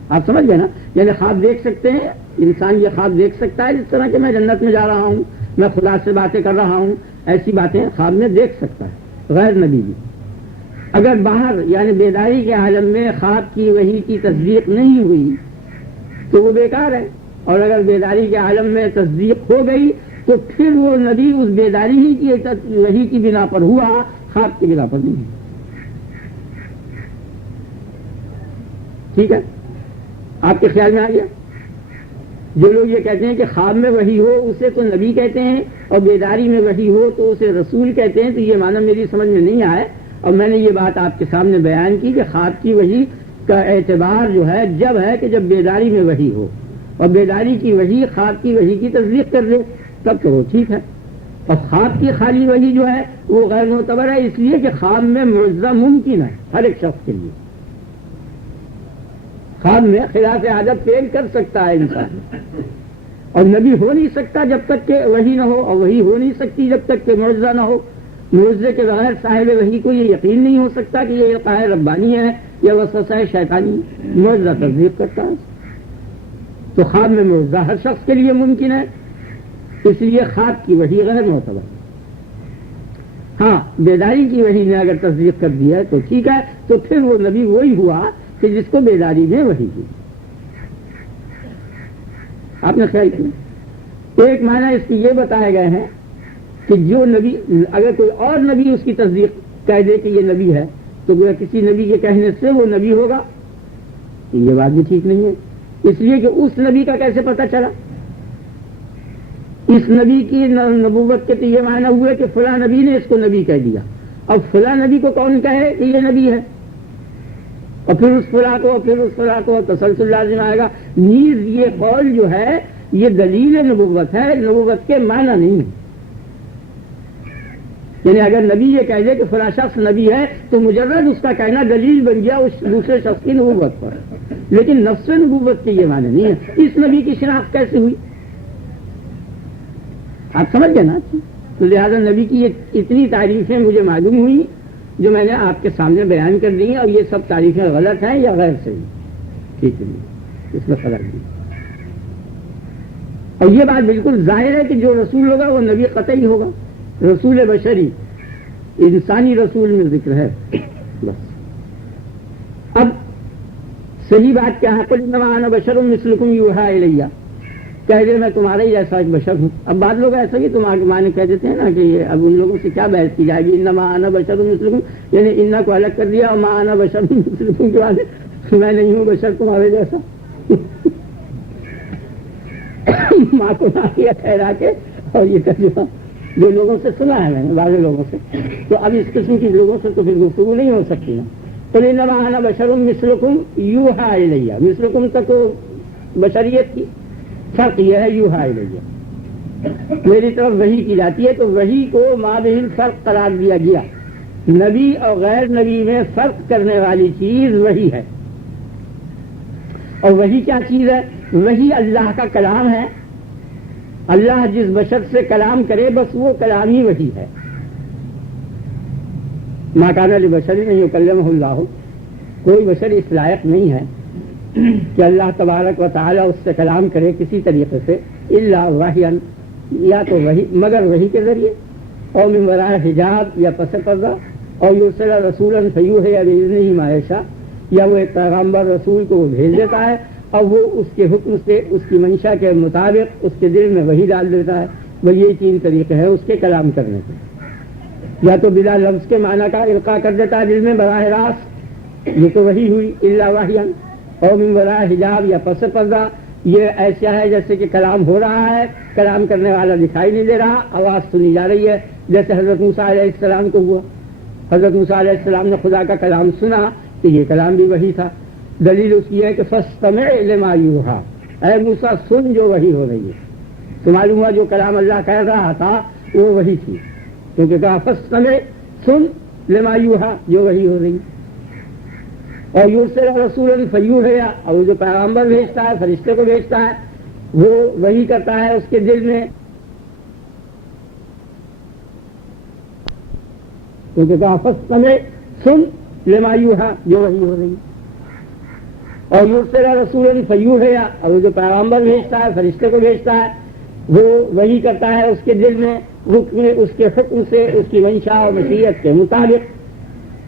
آپ سمجھ گئے نا؟ یعنی خواب دیکھ سکتے ہیں، انسان یہ خواب دیکھ سکتا ہے جس طرح کہ میں جنت میں جا رہا ہوں، میں خدا سے باتیں کر رہا ہوں، ایسی باتیں خواب میں دیکھ سکتا ہے غیر نبی بھی۔ اگر باہر یعنی بیداری کے عالم میں خواب کی وحی کی تصدیق نہیں ہوئی تو وہ بیکار ہے، اور اگر بیداری کے عالم میں تصدیق ہو گئی تو پھر وہ نبی اس بیداری ہی کی وحی کی بنا پر ہوا، خواب کی بنا پر نہیں۔ ٹھیک ہے، آپ کے خیال میں آ گیا؟ جو لوگ یہ کہتے ہیں کہ خواب میں وحی ہو اسے تو نبی کہتے ہیں اور بیداری میں وحی ہو تو اسے رسول کہتے ہیں، تو یہ معنی میری سمجھ میں نہیں آئے، اور میں نے یہ بات آپ کے سامنے بیان کی کہ خواب کی وحی کا اعتبار جو ہے جب ہے کہ جب بیداری میں وحی ہو، اور بیداری کی وحی خواب کی وحی کی تصدیق کر دے تب تو وہ ٹھیک ہے، اور خواب کی خالی وحی جو ہے وہ غیر معتبر ہے، اس لیے کہ خواب میں معجزہ ممکن ہے ہر ایک شخص کے لیے۔ خواب میں خلاف عادت فعل کر سکتا ہے انسان، اور نبی ہو نہیں سکتا جب تک کہ وحی نہ ہو، اور وحی ہو نہیں سکتی جب تک کہ معجزہ نہ ہو۔ معجزے کے بغیر صاحب وحی کو یہ یقین نہیں ہو سکتا کہ یہ القاء ربانی ہے یا وسوسہ شیطانی، معجزہ تصدیق کرتا ہے۔ تو خواب میں معجزہ ہر شخص کے لیے ممکن ہے، اس لیے خواب کی وحی غیر معتبر۔ ہاں، بیداری کی وحی نے اگر تصدیق کر دی ہے تو ٹھیک ہے، تو پھر وہ نبی وہی ہوا کہ جس کو بیداری میں وحی کی۔ آپ نے خیال کیا؟ ایک معنی اس کی یہ بتائے گئے ہیں کہ جو نبی اگر کوئی اور نبی اس کی تصدیق کہہ دے کہ یہ نبی ہے تو گویا کسی نبی کے کہنے سے وہ نبی ہوگا، یہ بات بھی ٹھیک نہیں ہے، اس لیے کہ اس نبی کا کیسے پتہ چلا؟ اس نبی کی نبوت کے تو یہ معنی ہوئے کہ فلاں نبی نے اس کو نبی کہہ دیا، اب فلاں نبی کو کون کہے کہ یہ نبی ہے، اور پھر اس فلاں کو پھر اس فلاں کو تسلسل لازم آئے گا۔ نیز یہ قول جو ہے یہ دلیل نبوت ہے، نبوت کے معنی نہیں ہے۔ یعنی اگر نبی یہ کہہ دے کہ فلاں شخص نبی ہے تو مجرد اس کا کہنا دلیل بن گیا اس دوسرے شخص کی نبوت پر، لیکن نفس نبوت کے یہ معنی نہیں ہے۔ اس نبی کی شناخت کیسے ہوئی؟ آپ سمجھ گئے نا؟ تو لہٰذا نبی کی یہ اتنی تعریفیں مجھے معلوم ہوئی جو میں نے آپ کے سامنے بیان کر دی ہیں، اور یہ سب تعریفیں غلط ہیں یا غیر صحیح، ٹھیک ہے، اس میں فرق نہیں۔ اور یہ بات بالکل ظاہر ہے کہ جو رسول ہوگا وہ نبی قطعی ہوگا، رسول بشری، انسانی رسول میں ذکر ہے بس۔ اب صحیح بات کیا ہے؟ قل انما انا بشر مثلکم یوحی الی، کہہ دے میں تمہارا ہی ایسا ایک بشر ہوں۔ اب بعض لوگ ایسا ہی تمہارے معنی کہہ دیتے ہیں نا کہ یہ اب ان لوگوں سے کیا بحث کی جائے گی، انما انا بشر مثلکم، یعنی انا کو الگ کر دیا اور ما انا بشر مثلکم کے بعد میں نہیں ہوں بشر تمہارے جیسا، ماں کو نہ ٹھہرا کے، اور یہ ترجمہ جو لوگوں سے سنا ہے میں نے بعض لوگوں سے، تو اب اس قسم کی لوگوں سے تو پھر گفتگو نہیں ہو سکتی نا۔ تو انما انا بشر مثلکم یوحی الی، مثلکم تک بشریت کی، فرق یہ ہے یوحی الی، میری طرف وحی کی جاتی ہے، تو وحی کو مابین فرق قرار دیا گیا۔ نبی اور غیر نبی میں فرق کرنے والی چیز وحی ہے، اور وحی کیا چیز ہے؟ وحی اللہ کا کلام ہے، اللہ جس بشر سے کلام کرے بس وہ کلام ہی وحی ہے۔ ما کان لبشر ان یکلمہ اللہ، کوئی بشر اس لائق نہیں ہے کہ اللہ تبارک و تعالی اس سے کلام کرے کسی طریقے سے، الا وحیا، یا تو وحی مگر وحی کے ذریعے، اور من وراء حجاب یا پس پردہ، اور یرسل رسولا فیوحی باذنہ ما یشاء، یا وہ ایک پیغمبر رسول کو بھیج دیتا ہے اور وہ اس کے حکم سے اس کی منشا کے مطابق اس کے دل میں وحی ڈال دیتا ہے. وہ یہ 3 طریقے ہیں اس کے کلام کرنے کے. یا تو بلا لفظ کے معنی کا القاء کر دیتا ہے دل میں براہ راست، یہ تو وحی ہوئی الا وحیان، اور من وراء حجاب یا پس پردہ، یہ ایسا ہے جیسے کہ کلام ہو رہا ہے، کلام کرنے والا دکھائی نہیں دے رہا، آواز سنی جا رہی ہے، جیسے حضرت موسیٰ علیہ السلام کو ہوا. حضرت موسیٰ علیہ السلام نے خدا کا کلام سنا تو یہ کلام بھی وحی تھا. دلیل اس کی ہے کہ فاستمع لما یوحیٰ، اے موسیٰ سن جو وحی ہو رہی ہے. تو معلوم ہوا جو کلام اللہ کہہ رہا تھا وہ وحی تھی، کیونکہ کہا فاستمع، سن، لما یوحیٰ، جو وحی ہو رہی ہے. اور یرسل رسولا فیوحی، اور وہ جو پیغمبر بھیجتا ہے، فرشتے کو بھیجتا ہے، وہ وحی کرتا ہے اس کے دل میں، کیونکہ کہا فاستمع، سن، لما یوحیٰ، جو وحی ہو رہی ہے. اور یرسل رسولا فیوحی، اور وہ جو پیغمبر بھیجتا ہے، فرشتے کو بھیجتا ہے، وہ وحی کرتا ہے اس کے دل میں، اس کے حکم سے، اس کی منشا اور مشیت کے مطابق.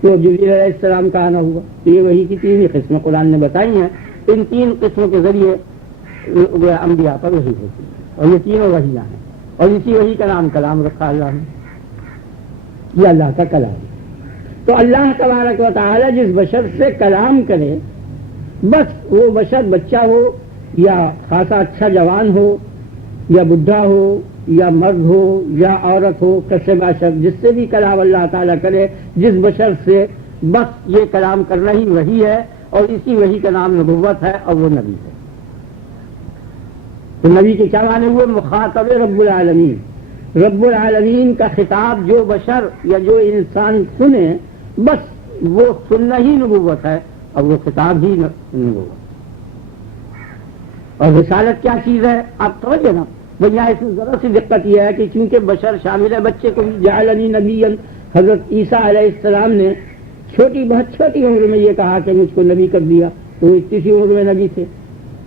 تو جبریل علیہ السلام کا آنا ہوا. تو یہ وحی کی 3 قسمیں قرآن نے بتائی ہیں. ان 3 قسموں کے ذریعے انبیاء پر وحی ہوتی ہے، اور یہ تینوں وحیاں ہیں، اور اسی وحی کا نام کلام رکھا اللہ نے. یہ اللہ کا کلام. تو اللہ تبارک و تعالی جس بشر سے کلام کرے، بس وہ بشر بچہ ہو یا خاصا اچھا جوان ہو یا بڈھا ہو یا مرد ہو یا عورت ہو، کسے باشر جس سے بھی کلام اللہ تعالیٰ کرے، جس بشر سے، بس یہ کلام کرنا ہی وحی ہے، اور اسی وحی کا نام نبوت ہے، اور وہ نبی ہے. تو نبی کے کیا معنی ہوئے؟ مخاطب رب العالمین. رب العالمین کا خطاب جو بشر یا جو انسان سنے، بس وہ سننا ہی نبوت ہے، اور وہ خطاب ہی نبوت. اور رسالت کیا چیز ہے آپ توجہ نا. یہاں اس میں ذرا سی دقت یہ ہے کہ چونکہ بشر شامل ہے، بچے کو بھی جعلنی نبیا، حضرت عیسیٰ علیہ السلام نے بہت چھوٹی عمر میں یہ کہا کہ مجھ کو نبی کر دیا، تو وہ اتنی عمر میں نبی تھے.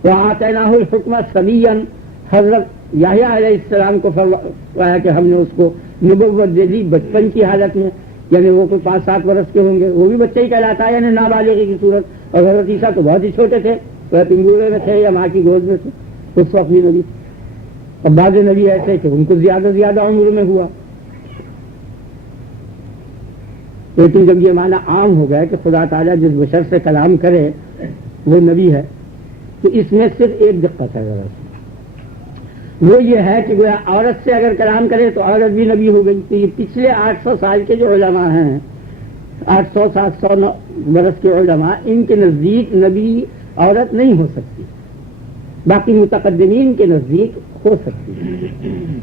وآتیناہ الحکم صبیا، حضرت یحییٰ علیہ السلام کو فرمایا کہ ہم نے اس کو نبوت دے دی بچپن کی حالت میں، یعنی وہ کوئی 5-7 برس کے ہوں گے، وہ بھی بچہ ہی کہلاتا ہے، یعنی نابالغ کی صورت. اور حضرت عیسیٰ تو بہت ہی چھوٹے تھے، وہ پنگورے میں تھے یا ماں کی گود میں تھے، اس وقت بھی نبی. اور بعض نبی ایسے کہ ان کو زیادہ عمر میں ہوا. لیکن جب یہ معنی عام ہو گیا کہ خدا تعالیٰ جس بشر سے کلام کرے وہ نبی ہے، تو اس میں صرف ایک دقت ہے ذرا سی. وہ یہ ہے کہ عورت سے اگر کلام کرے تو عورت بھی نبی ہو گئی. تو یہ پچھلے 800 سال کے جو علماء ہیں، 800-700 برس کے علماء، ان کے نزدیک نبی عورت نہیں ہو سکتی. باقی متقدمین کے نزدیک ہو سکتی ہے،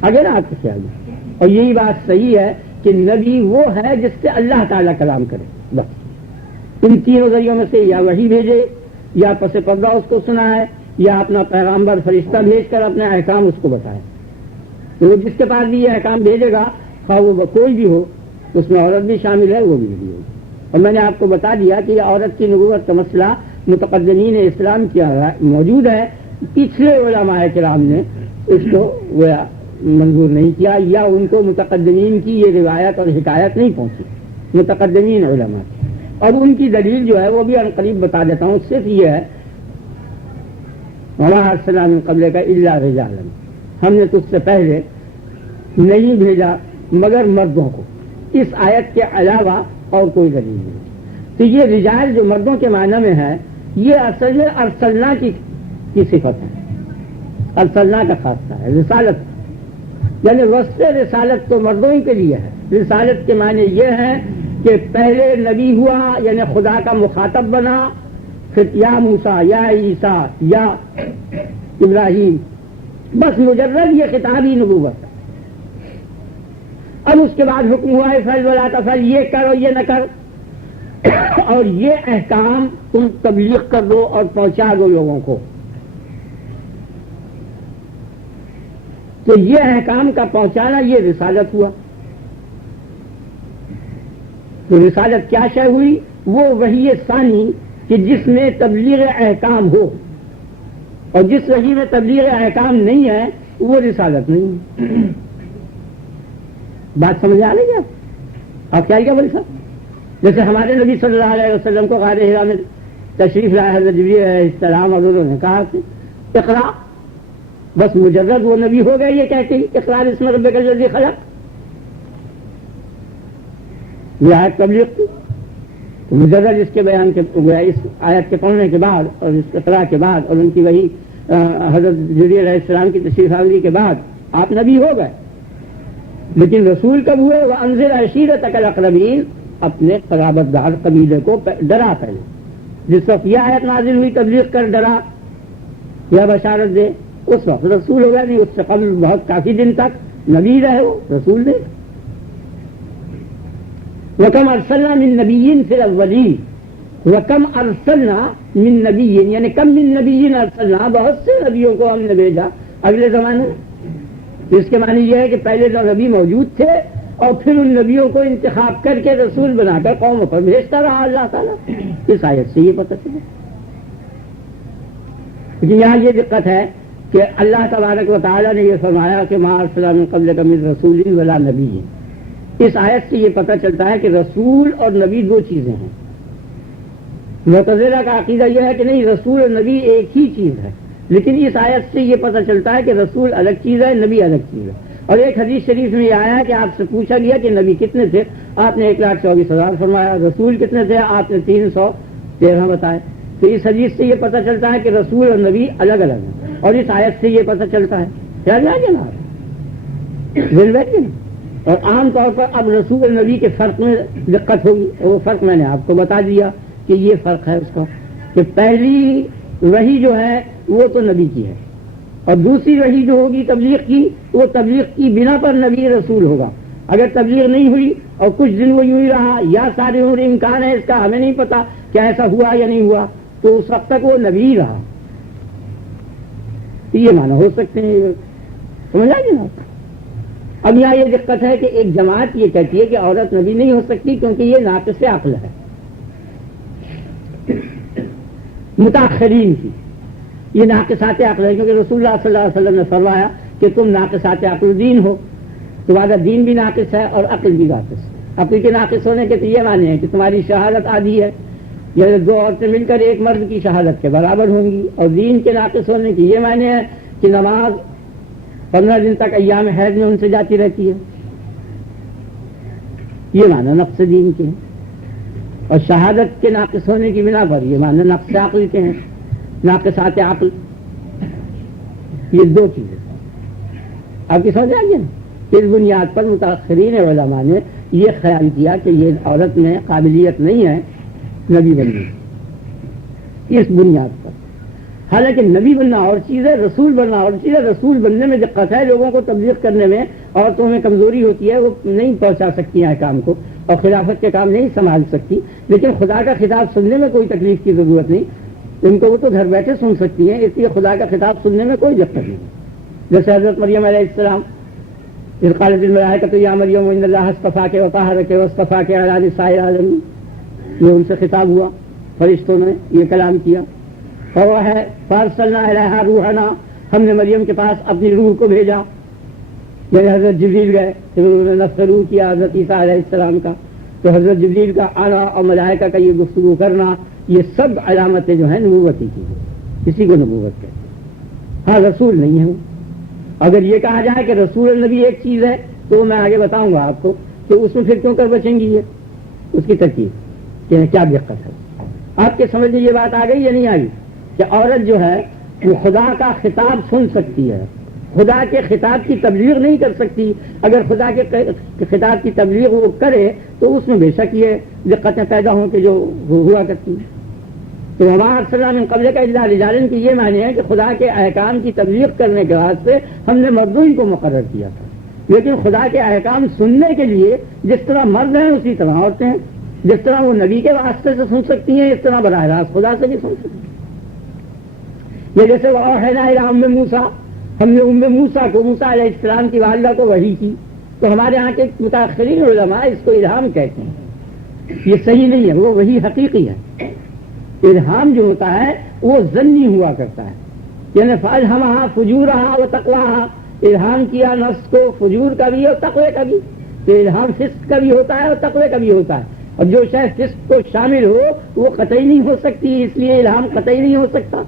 اگر آپ کے خیال میں. اور یہی بات صحیح ہے کہ نبی وہ ہے جس سے اللہ تعالیٰ کلام کرے. بس ان 3 ذریعوں میں سے یا وحی بھیجے، یا پس پردہ اس کو سنا ہے، یا اپنا پیغمبر فرشتہ بھیج کر اپنے احکام اس کو بتائے. تو وہ جس کے پاس بھی یہ احکام بھیجے گا، خواہ وہ کوئی بھی ہو، اس میں عورت بھی شامل ہے، وہ بھی نبی ہوگی. اور میں نے آپ کو بتا دیا کہ یہ عورت کی نبوت کا مسئلہ متقدمین اسلام کیا موجود ہے. پچھلے علماء کرام نے اس کو منظور نہیں کیا، یا ان کو متقدمین کی یہ روایت اور حکایت نہیں پہنچی، متقدمین علماء کی. اور ان کی دلیل جو ہے وہ بھی عنقریب بتا دیتا ہوں. صرف یہ ہے وما ارسلنا من قبلک الا رجالا، ہم نے تجھ سے پہلے نہیں بھیجا مگر مردوں کو. اس آیت کے علاوہ اور کوئی دلیل نہیں. تو یہ رجال جو مردوں کے معنی میں ہے، یہ اصل میں ارسلنا کی صفت ہے، ارسلنا کا خاصہ ہے. رسالت یعنی وصف رسالت تو مردوں ہی کے لیے ہے. رسالت کے معنی یہ ہے کہ پہلے نبی ہوا، یعنی خدا کا مخاطب بنا، پھر یا موسیٰ یا عیسیٰ یا ابراہیم، بس مجرد یہ خطابی نبوت ہے. اب اس کے بعد حکم ہوا ہے فعل ولا تفعل، یہ کر اور یہ نہ کر، اور یہ احکام تم تبلیغ کر دو اور پہنچا دو لوگوں کو. تو یہ احکام کا پہنچانا یہ رسالت ہوا. تو رسالت کیا شے ہوئی؟ وہ وحی ثانی کہ جس میں تبلیغ احکام ہو، اور جس وحی میں تبلیغ احکام نہیں ہے وہ رسالت نہیں. بات سمجھ آ رہی ہے آپ کیا بول صاحب؟ جیسے ہمارے نبی صلی اللہ علیہ وسلم کو غار حرا میں تشریف لائے حضرت جبریل علیہ السلام اور انہوں نے کہا کہ اقرا، بس مجرد وہ نبی ہو گئے یہ کہتے ہی اقرار اسم ربک الذی خلق، یہ آیت تبلیغ کی. مجرد اس کے بیان کے اس آیت کے پڑھنے کے بعد اور اس اقرا کے بعد اور ان کی وہی حضرت جبریل علیہ السلام کی تشریف آوری کے بعد آپ نبی ہو گئے. لیکن رسول کب ہوئے؟ وَأَنذِرْ عَشِيرَتَكَ الْأَقْرَبِينَ، اپنے قرابت دار قبیلے کو ڈرا پہلے. جس وقت یہ آیت نازل ہوئی تبلیغ کر ڈرا یا بشارت دے، اس وقت رسول ہو گیا. نہیں اس سے قبل بہت کافی دن تک نبی رہے وہ رسول نے. وَكَمْ أَرْسَلْنَا مِن نَبِيٍّ فِي الْأَوَّلِينَ، وَكَمْ أَرْسَلْنَا مِن نَبِيٍّ یعنی کم من نبیٍ ارسلنا، بہت سے نبیوں کو ہم نے بھیجا اگلے زمانے میں. اس کے معنی یہ ہے کہ پہلے تو نبی موجود تھے اور پھر ان نبیوں کو انتخاب کر کے رسول بنا کر قوموں پر بھیجتا رہا اللہ تعالیٰ. اس آیت سے یہ پتہ چلا. لیکن یہاں یہ دقت ہے کہ اللہ تبارک و تعالیٰ نے یہ فرمایا کہ ما ارسلنا من قبلک من رسول ولا نبی. اس آیت سے یہ پتہ چلتا ہے کہ رسول اور نبی دو چیزیں ہیں. معتزلہ کا عقیدہ یہ ہے کہ نہیں، رسول اور نبی ایک ہی چیز ہے. لیکن اس آیت سے یہ پتہ چلتا ہے کہ رسول الگ چیز ہے، نبی الگ چیز ہے. اور ایک حدیث شریف میں یہ آیا ہے کہ آپ سے پوچھا گیا کہ نبی کتنے تھے، آپ نے 1,24,000 فرمایا. رسول کتنے تھے، آپ نے 313 بتائے. تو اس حدیث سے یہ پتہ چلتا ہے کہ رسول اور نبی الگ الگ ہیں. اور اس آیت سے یہ پتہ چلتا ہے کیا جائے نا دل بیٹھ گئے. اور عام طور پر اب رسول اور نبی کے فرق میں دقت ہوگی. وہ فرق میں نے آپ کو بتا دیا کہ یہ فرق ہے اس کا کہ پہلی وحی جو ہے وہ تو نبی کی ہے اور دوسری وحی جو ہوگی تبلیغ کی وہ تبلیغ کی بنا پر نبی رسول ہوگا. اگر تبلیغ نہیں ہوئی اور کچھ دن وہ یوں ہی رہا یا سارے عمر امکان ہے اس کا ہمیں نہیں پتا کہ ایسا ہوا یا نہیں ہوا تو اس وقت تک وہ نبی رہا. یہ معنی ہو سکتے ہیں. سمجھ آئیے نا. اب یہاں یہ دقت ہے کہ ایک جماعت یہ کہتی ہے کہ عورت نبی نہیں ہو سکتی کیونکہ یہ ناقص عقل ہے. متاخرین کی یہ ناقصات عقل ہے کیونکہ رسول اللہ صلی اللہ علیہ وسلم نے فرمایا کہ تم ناقصات عقل دین ہو. تمہارا دین بھی ناقص ہے اور عقل بھی ناقص ہے. عقل کے ناقص ہونے کے تو یہ معنی ہے کہ تمہاری شہادت آدھی ہے، یہ دو عورتیں مل کر ایک مرد کی شہادت کے برابر ہوں گی. اور دین کے ناقص ہونے کی یہ معنی ہے کہ نماز 15 دن تک ایام حیض میں ان سے جاتی رہتی ہے. یہ معنی نقص دین کے ہیں. اور شہادت کے ناقص ہونے کی بنا پر یہ معنی نقص عقل کے ہیں. ناقصات عقل یہ دو چیزیں آپ کی سمجھ آئیے نا. اس بنیاد پر متاخرین علماء نے یہ خیال کیا کہ یہ عورت میں قابلیت نہیں ہے نبی بننے کی. اس بنیاد پر حالانکہ نبی بننا اور چیز ہے، رسول بننا اور چیز ہے. رسول بننے میں دقت ہے، لوگوں کو تبلیغ کرنے میں عورتوں میں کمزوری ہوتی ہے، وہ نہیں پہنچا سکتی ہیں کام کو اور خلافت کے کام نہیں سنبھال سکتی. لیکن خدا کا خطاب سننے میں کوئی تکلیف کی ضرورت نہیں. ان کو وہ تو گھر بیٹھے سن سکتی ہیں، اس لیے خدا کا خطاب سننے میں کوئی دقت نہیں. جیسے حضرت مریم علیہ السلام اذ قالت الملائکۃ یا مریم ان اللہ اصطفاک وطہرک واصطفاک علی نساء العالمین، یہ ان سے خطاب ہوا، فرشتوں نے یہ کلام کیا. اور وہ ہے فارسلنا الیہا روحنا، ہم نے مریم کے پاس اپنی روح کو بھیجا. یعنی حضرت جبریل گئے، انہوں نے نفخ روح کیا حضرت عیسیٰ علیہ السلام کا. تو حضرت جبریل کا آنا اور ملائکہ کا یہ گفتگو کرنا یہ سب علامتیں جو ہیں نبوتی کی ہیں. کسی کو نبوت کہتے ہیں. ہاں رسول نہیں ہے. اگر یہ کہا جائے کہ رسول اور نبی ایک چیز ہے تو میں آگے بتاؤں گا آپ کو کہ اس میں پھر کیوں کر بچیں گی یہ اس کی ترکیب کہ کیا دقت ہے. آپ کے سمجھ میں یہ بات آ گئی یا نہیں آئی کہ عورت جو ہے وہ خدا کا خطاب سن سکتی ہے، خدا کے خطاب کی تبلیغ نہیں کر سکتی. اگر خدا کے خطاب کی تبلیغ وہ کرے تو اس میں بے شک یہ دقتیں پیدا ہوں کہ جو ہوا کرتی ہیں. تو ہمارا سلام قبل کا الا رجال کی یہ معنی ہے کہ خدا کے احکام کی تبلیغ کرنے کے واسطے ہم نے مردوں ہی کو مقرر کیا تھا. لیکن خدا کے احکام سننے کے لیے جس طرح مرد ہیں اسی طرح عورتیں ہیں. جس طرح وہ نبی کے واسطے سے سن سکتی ہیں اس طرح براہ راست خدا سے بھی سن سکتی ہیں. یہ جیسے وَأَوْحَيْنَا إِلَىٰ أُمِّ مُوسَىٰ، ہم نے موسیٰ کو، موسیٰ علیہ السلام کی والدہ کو وحی کی. تو ہمارے ہاں کے متاخرین علماء اس کو الہام کہتے ہیں. یہ صحیح نہیں ہے، وہ وحی حقیقی ہے. الہام جو ہوتا ہے وہ ظنی ہوا کرتا ہے. یعنی فَأَلْهَمَهَا فُجُورَهَا وَتَقْوَاهَا، الہام کیا نفس کو فجور کا بھی اور تقوی کا بھی. تو الہام فسق کا بھی ہوتا ہے اور تقوی کا بھی ہوتا ہے. اور جو شے فسق کو شامل ہو وہ قطعی نہیں ہو سکتی، اس لیے الہام قطعی نہیں ہو سکتا۔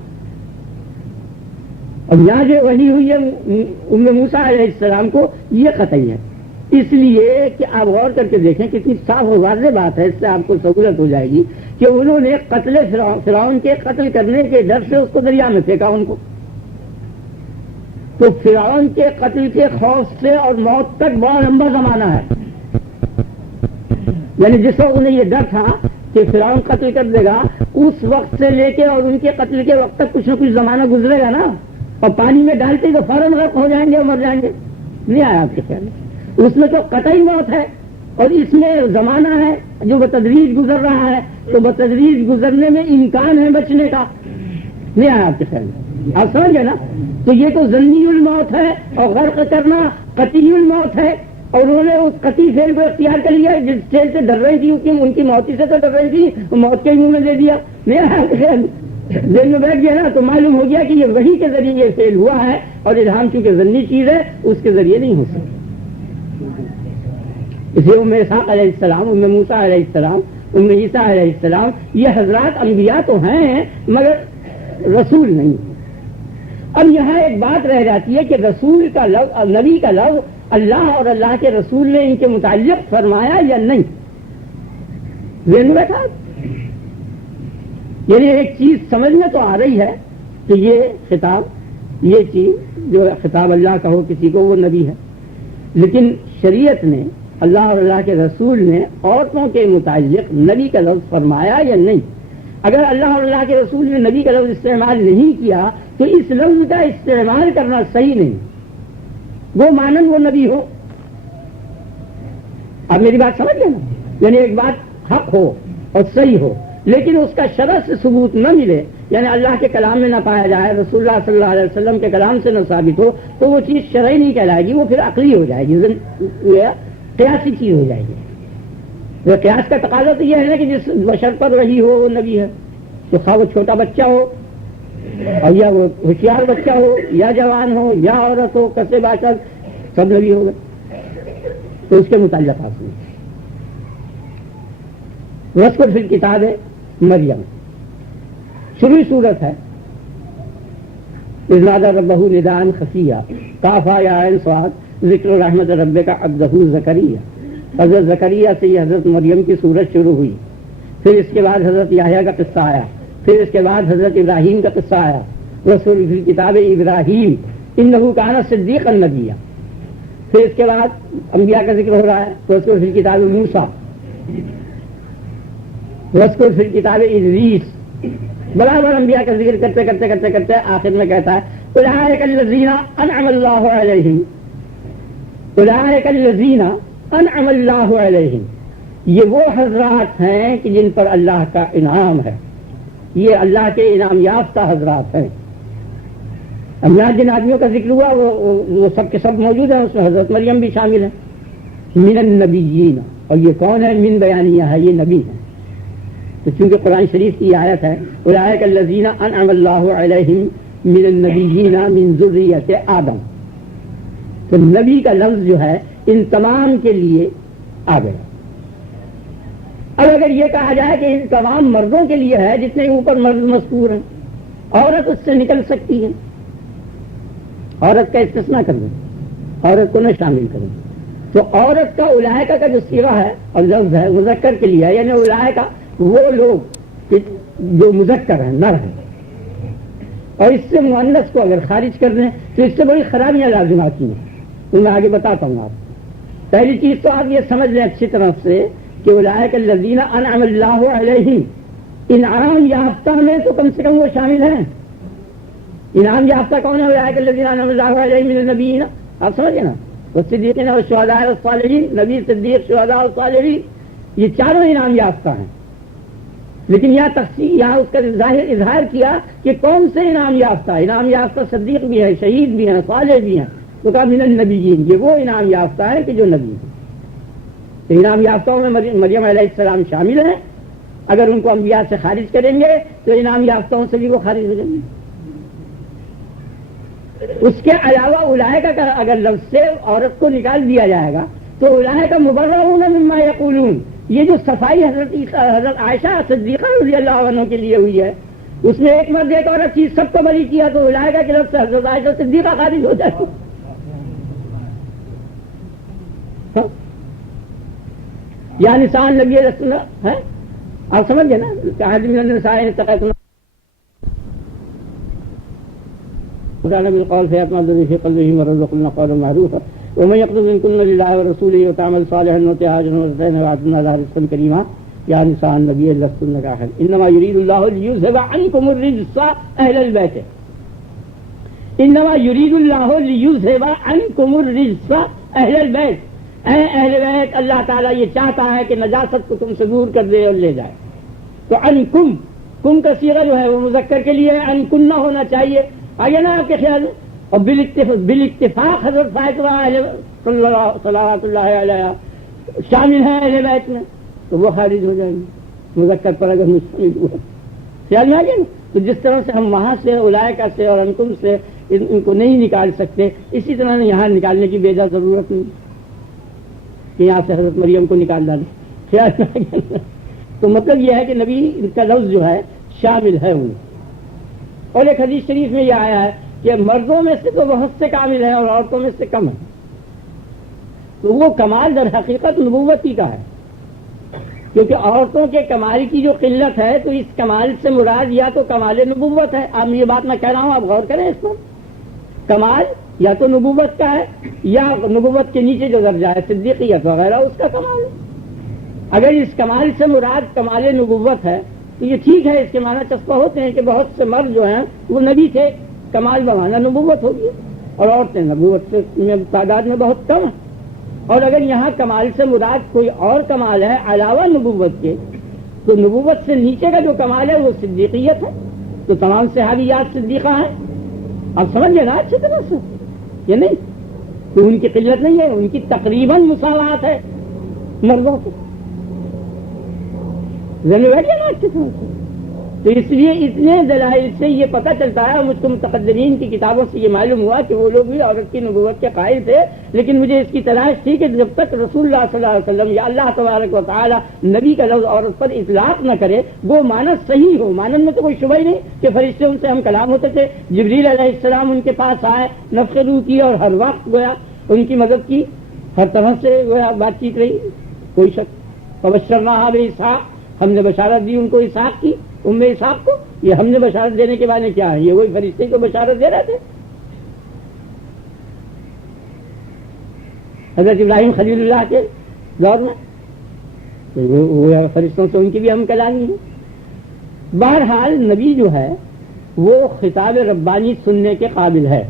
اب یہاں جو وحی ہوئی ہے ام موسیٰ علیہ السلام کو، یہ قطعی ہے، اس لیے کہ آپ غور کر کے دیکھیں کتنی صاف و واضح بات ہے، اس سے آپ کو سہولت ہو جائے گی کہ انہوں نے قتل فرعون کے قتل کرنے کے ڈر سے اس کو دریا میں پھینکا ان کو، تو فرعون کے قتل کے خوف سے اور موت تک بڑا لمبا زمانہ ہے، یعنی جس وقت انہیں یہ ڈر تھا کہ فرعون قتل کر دے گا، اس وقت سے لے کے اور ان کے قتل کے وقت تک کچھ نہ کچھ زمانہ گزرے گا نا، اور پانی میں ڈالتے تو فوراً غرق ہو جائیں گے اور مر جائیں گے، نہیں آیا آپ کے خیال میں؟ اس میں تو قطعی موت ہے، اور اس میں زمانہ ہے جو بتدریج گزر رہا ہے، تو بتدریج گزرنے میں امکان ہے بچنے کا، نہیں آیا آپ کے خیال میں؟ آپ سمجھ گئے نا؟ تو یہ تو ظنی الموت ہے، اور غرق کرنا قطعی الموت ہے، اور انہوں نے اس قطعی فعل کو اختیار کر لیا، جس فعل سے ڈر رہی تھی ان کی موتی سے تو ڈر رہی تھی، موت کے منہ میں دے دیا، نہیں آیا آپ کے خیال میں؟ ذہن میں بیٹھ گیا نا، تو معلوم ہو گیا کہ یہ وحی کے ذریعے یہ فعل ہوا ہے، اور الہام چونکہ ظنی چیز ہے اس کے ذریعے نہیں ہو سکتا۔ اس لیے ام اسحاق علیہ السلام، ام موسیٰ علیہ السلام، ام عیسیٰ علیہ السلام، یہ حضرات انبیاء تو ہیں مگر رسول نہیں۔ اب یہاں ایک بات رہ جاتی ہے کہ رسول کا لفظ، نبی کا لفظ اللہ اور اللہ کے رسول نے ان کے متعلق فرمایا یا نہیں؟ ذہن میں بیٹھا؟ یعنی ایک چیز سمجھ میں تو آ رہی ہے کہ یہ خطاب، یہ چیز جو خطاب اللہ کا ہو کسی کو، وہ نبی ہے، لیکن شریعت نے، اللہ اور اللہ کے رسول نے عورتوں کے متعلق نبی کا لفظ فرمایا یا نہیں؟ اگر اللہ اور اللہ کے رسول نے نبی کا لفظ استعمال نہیں کیا تو اس لفظ کا استعمال کرنا صحیح نہیں، وہ مانن وہ نبی ہو۔ اب میری بات سمجھ گئے نا؟ یعنی ایک بات حق ہو اور صحیح ہو، لیکن اس کا شرع سے ثبوت نہ ملے، یعنی اللہ کے کلام میں نہ پایا جائے، رسول اللہ صلی اللہ علیہ وسلم کے کلام سے نہ ثابت ہو، تو وہ چیز شرعی نہیں کہلائے گی، وہ پھر عقلی ہو جائے گی، قیاسی چیز ہو جائے گی۔ وہ قیاس کا تقاضا تو یہ ہے نا کہ جس بشر پر رہی ہو وہ نبی ہے، تو خواہ وہ چھوٹا بچہ ہو اور یا وہ ہوشیار بچہ ہو یا جوان ہو یا عورت ہو، کسے باشد سب نبی ہو گئے، تو اس کے متعلق آپ نے وذکر فی الکتاب مریم، شروع صورت ہے اذ نادى ربه نداء خفیا کافا یا عین صاد ذکر رحمت ربک عبدہ زکریا۔ حضرت زکریا سے یہ حضرت مریم کی صورت شروع ہوئی، پھر اس کے بعد حضرت یحییٰ کا قصہ آیا، پھر اس کے بعد حضرت ابراہیم کا قصہ آیا، رسول فی کتاب ابراہیم انہ کان صدیقا نبیا، پھر اس کے بعد انبیاء کا ذکر ہو رہا ہے، رسول فی کتاب موسیٰ، رسول فی کتاب ادریس، برابر انبیاء کا ذکر کرتے کرتے کرتے کرتے آخر میں کہتا ہے اولئک الذین انعم اللہ علیہم، اولئک الذین انعم اللہ علیہم، یہ وہ حضرات ہیں کہ جن پر اللہ کا انعام ہے، یہ اللہ کے انعام یافتہ حضرات ہیں۔ اب یہاں جن آدمیوں کا ذکر ہوا وہ سب کے سب موجود ہیں، اس میں حضرت مریم بھی شامل ہے، من النبیین، اور یہ کون ہے؟ من بیانیہ ہے، یہ نبی ہے، تو چونکہ قرآن شریف کی آیت ہے اولئک الذین انعم اللہ علیہم من النبیین من ذریۃ آدم، تو نبی کا لفظ جو ہے ان تمام کے لیے آ گیا۔ اب اگر یہ کہا جائے کہ ان تمام مردوں کے لیے ہے جتنے اوپر مرد مذکور ہیں، عورت اس سے نکل سکتی ہے، عورت کا استثناء کر دیں، عورت کو نہ شامل کریں، تو عورت کا اولئک کا جو صیغہ ہے اور لفظ ہے مذکر کے لیے ہے، یعنی اولئک وہ لوگ جو مذکر ہیں، نر ہیں، اور اس سے مؤنث کو اگر خارج کر دیں تو اس سے بڑی خرابیاں لازم آتی ہیں، تو میں آگے بتاتا ہوں آپ۔ پہلی چیز تو آپ یہ سمجھ لیں اچھی طرح سے کہ اولئک الذین انعم اللہ علیہم، انعام یافتہ میں تو کم سے کم وہ شامل ہیں۔ انعام یافتہ کون ہے؟ اولئک الذین انعم اللہ علیہم من النبیین، آپ سمجھے نا، والصدیقین والشہداء والصالحین، نبی، صدیق، شہداء اور صالحین، یہ چاروں انعام یافتہ ہیں، لیکن یہاں اس کا ظاہر اظہار کیا کہ کون سے انعام یافتہ، انعام یافتہ صدیق بھی ہے، شہید بھی ہیں، صالح بھی ہیں، تو کہا من النبیین، یہ وہ انعام یافتہ ہے کہ جو نبی ہیں۔ تو انعام یافتوں میں مریم علیہ السلام شامل ہیں، اگر ان کو انبیاء سے خارج کریں گے تو انعام یافتوں سے بھی وہ خارج ہو جائیں گے۔ اس کے علاوہ اولئک کا اگر لفظ سے عورت کو نکال دیا جائے گا تو اولئک مبرؤون مما یقولون، یہ جو صفائی حضرت عائشہ صدیقہ رضی اللہ عنہ کے لیے ہوئی ہے، اس میں ایک مرد ایک عورت چیز سب کو بری کیا تو ملائکہ کی طرف سے حضرت عائشہ صدیقہ خارج ہو جائے. یا نساء نبی رسول ہے، آپ سمجھ گئے نا. بالقول فيطمع الذي في قلبه مرض وقلنا قولا معروفا ومن يقنط منكن لله ورسوله وتعمل صالحا نؤتها اجرا مرتين وأعتدنا لها رزقا كريما. يا نساء النبي لستن كأحد انما يريد الله ليذهب عنكم الرجس اهل البيت. انما يريد الله ليذهب عنكم الرجس اهل البيت. اے اہل بیت، اللہ تعالیٰ یہ چاہتا ہے کہ نجاست کو تم سے دور کر دے اور لے جائے. تو انکم، کم کا صیغہ جو ہے وہ مذکر کے لیے انکن نہ ہونا چاہیے. آگے نا آپ کے خیال میں. اور بالاتفاق حضرت فاطمہ صلوات اللہ علیہ شامل ہے اہل بیت میں، تو وہ خارج ہو جائیں گے مذکر پر اگر مشتمل ہوا. خیال میں آ گیا نا. تو جس طرح سے ہم وہاں سے اولئکہ سے اور انکم سے ان کو نہیں نکال سکتے، اسی طرح یہاں نکالنے کی بے جا ضرورت نہیں کہ یہاں سے حضرت مریم کو نکال ڈالیں. خیال میں آ گیا نا. تو مطلب یہ ہے کہ نبی ان کا لفظ جو ہے شامل ہے ان. اور ایک حدیث شریف میں یہ آیا ہے کہ مردوں میں سے تو بہت سے کامل ہیں اور عورتوں میں سے کم ہیں. تو وہ کمال در حقیقت نبوت ہی کا ہے، کیونکہ عورتوں کے کمال کی جو قلت ہے تو اس کمال سے مراد یا تو کمال نبوت ہے. اب یہ بات میں کہہ رہا ہوں، آپ غور کریں اس پر. کمال یا تو نبوت کا ہے یا نبوت کے نیچے جو درجہ ہے صدیقیت وغیرہ اس کا کمال ہے. اگر اس کمال سے مراد کمال نبوت ہے تو یہ ٹھیک ہے، اس کے معنی چسپا ہوتے ہیں کہ بہت سے مرد جو ہیں وہ نبی تھے، کمال بمانا نبوت ہوگی، اور عورتیں نبوت سے تعداد میں بہت کم ہیں. اور اگر یہاں کمال سے مراد کوئی اور کمال ہے علاوہ نبوت کے، تو نبوت سے نیچے کا جو کمال ہے وہ صدیقیت ہے. تو تمام صحابیات صدیقہ ہیں. آپ سمجھ گئے نا اچھی طرح سے. یہ نہیں تو ان کی قلت نہیں ہے، ان کی تقریباً مساوات ہے مردوں سے. نا اچھی طرح سے. تو اس لیے اتنے دلائل سے یہ پتہ چلتا ہے، اور مجھ کو متقدمین کی کتابوں سے یہ معلوم ہوا کہ وہ لوگ بھی عورت کی نبوت کے قائل تھے، لیکن مجھے اس کی تلاش تھی کہ جب تک رسول اللہ صلی اللہ علیہ وسلم یا اللہ تبارک و تعالی نبی کا لفظ عورت پر اطلاق نہ کرے وہ معنی صحیح ہو. معنی میں تو کوئی شبہ ہی نہیں کہ فرشتے ان سے ہم کلام ہوتے تھے. جبریل علیہ السلام ان کے پاس آئے، نفخ روح کی اور ہر وقت گویا ان کی مدد کی، ہر طرح سے گویا بات چیت رہی، کوئی شک. فبشرناہا باسحاق، ہم نے بشارت دی ان کو اسحاق کی، اسحاق کو. یہ ہم نے بشارت دینے کے بعد کیا ہے؟ یہ وہی فرشتے کو بشارت دے رہے تھے. حضرت ابراہیم خلیل اللہ کے دور میں وہ فرشتوں سے ان کی بھی ہم کلامی ہے. بہرحال نبی جو ہے وہ خطاب ربانی سننے کے قابل ہے،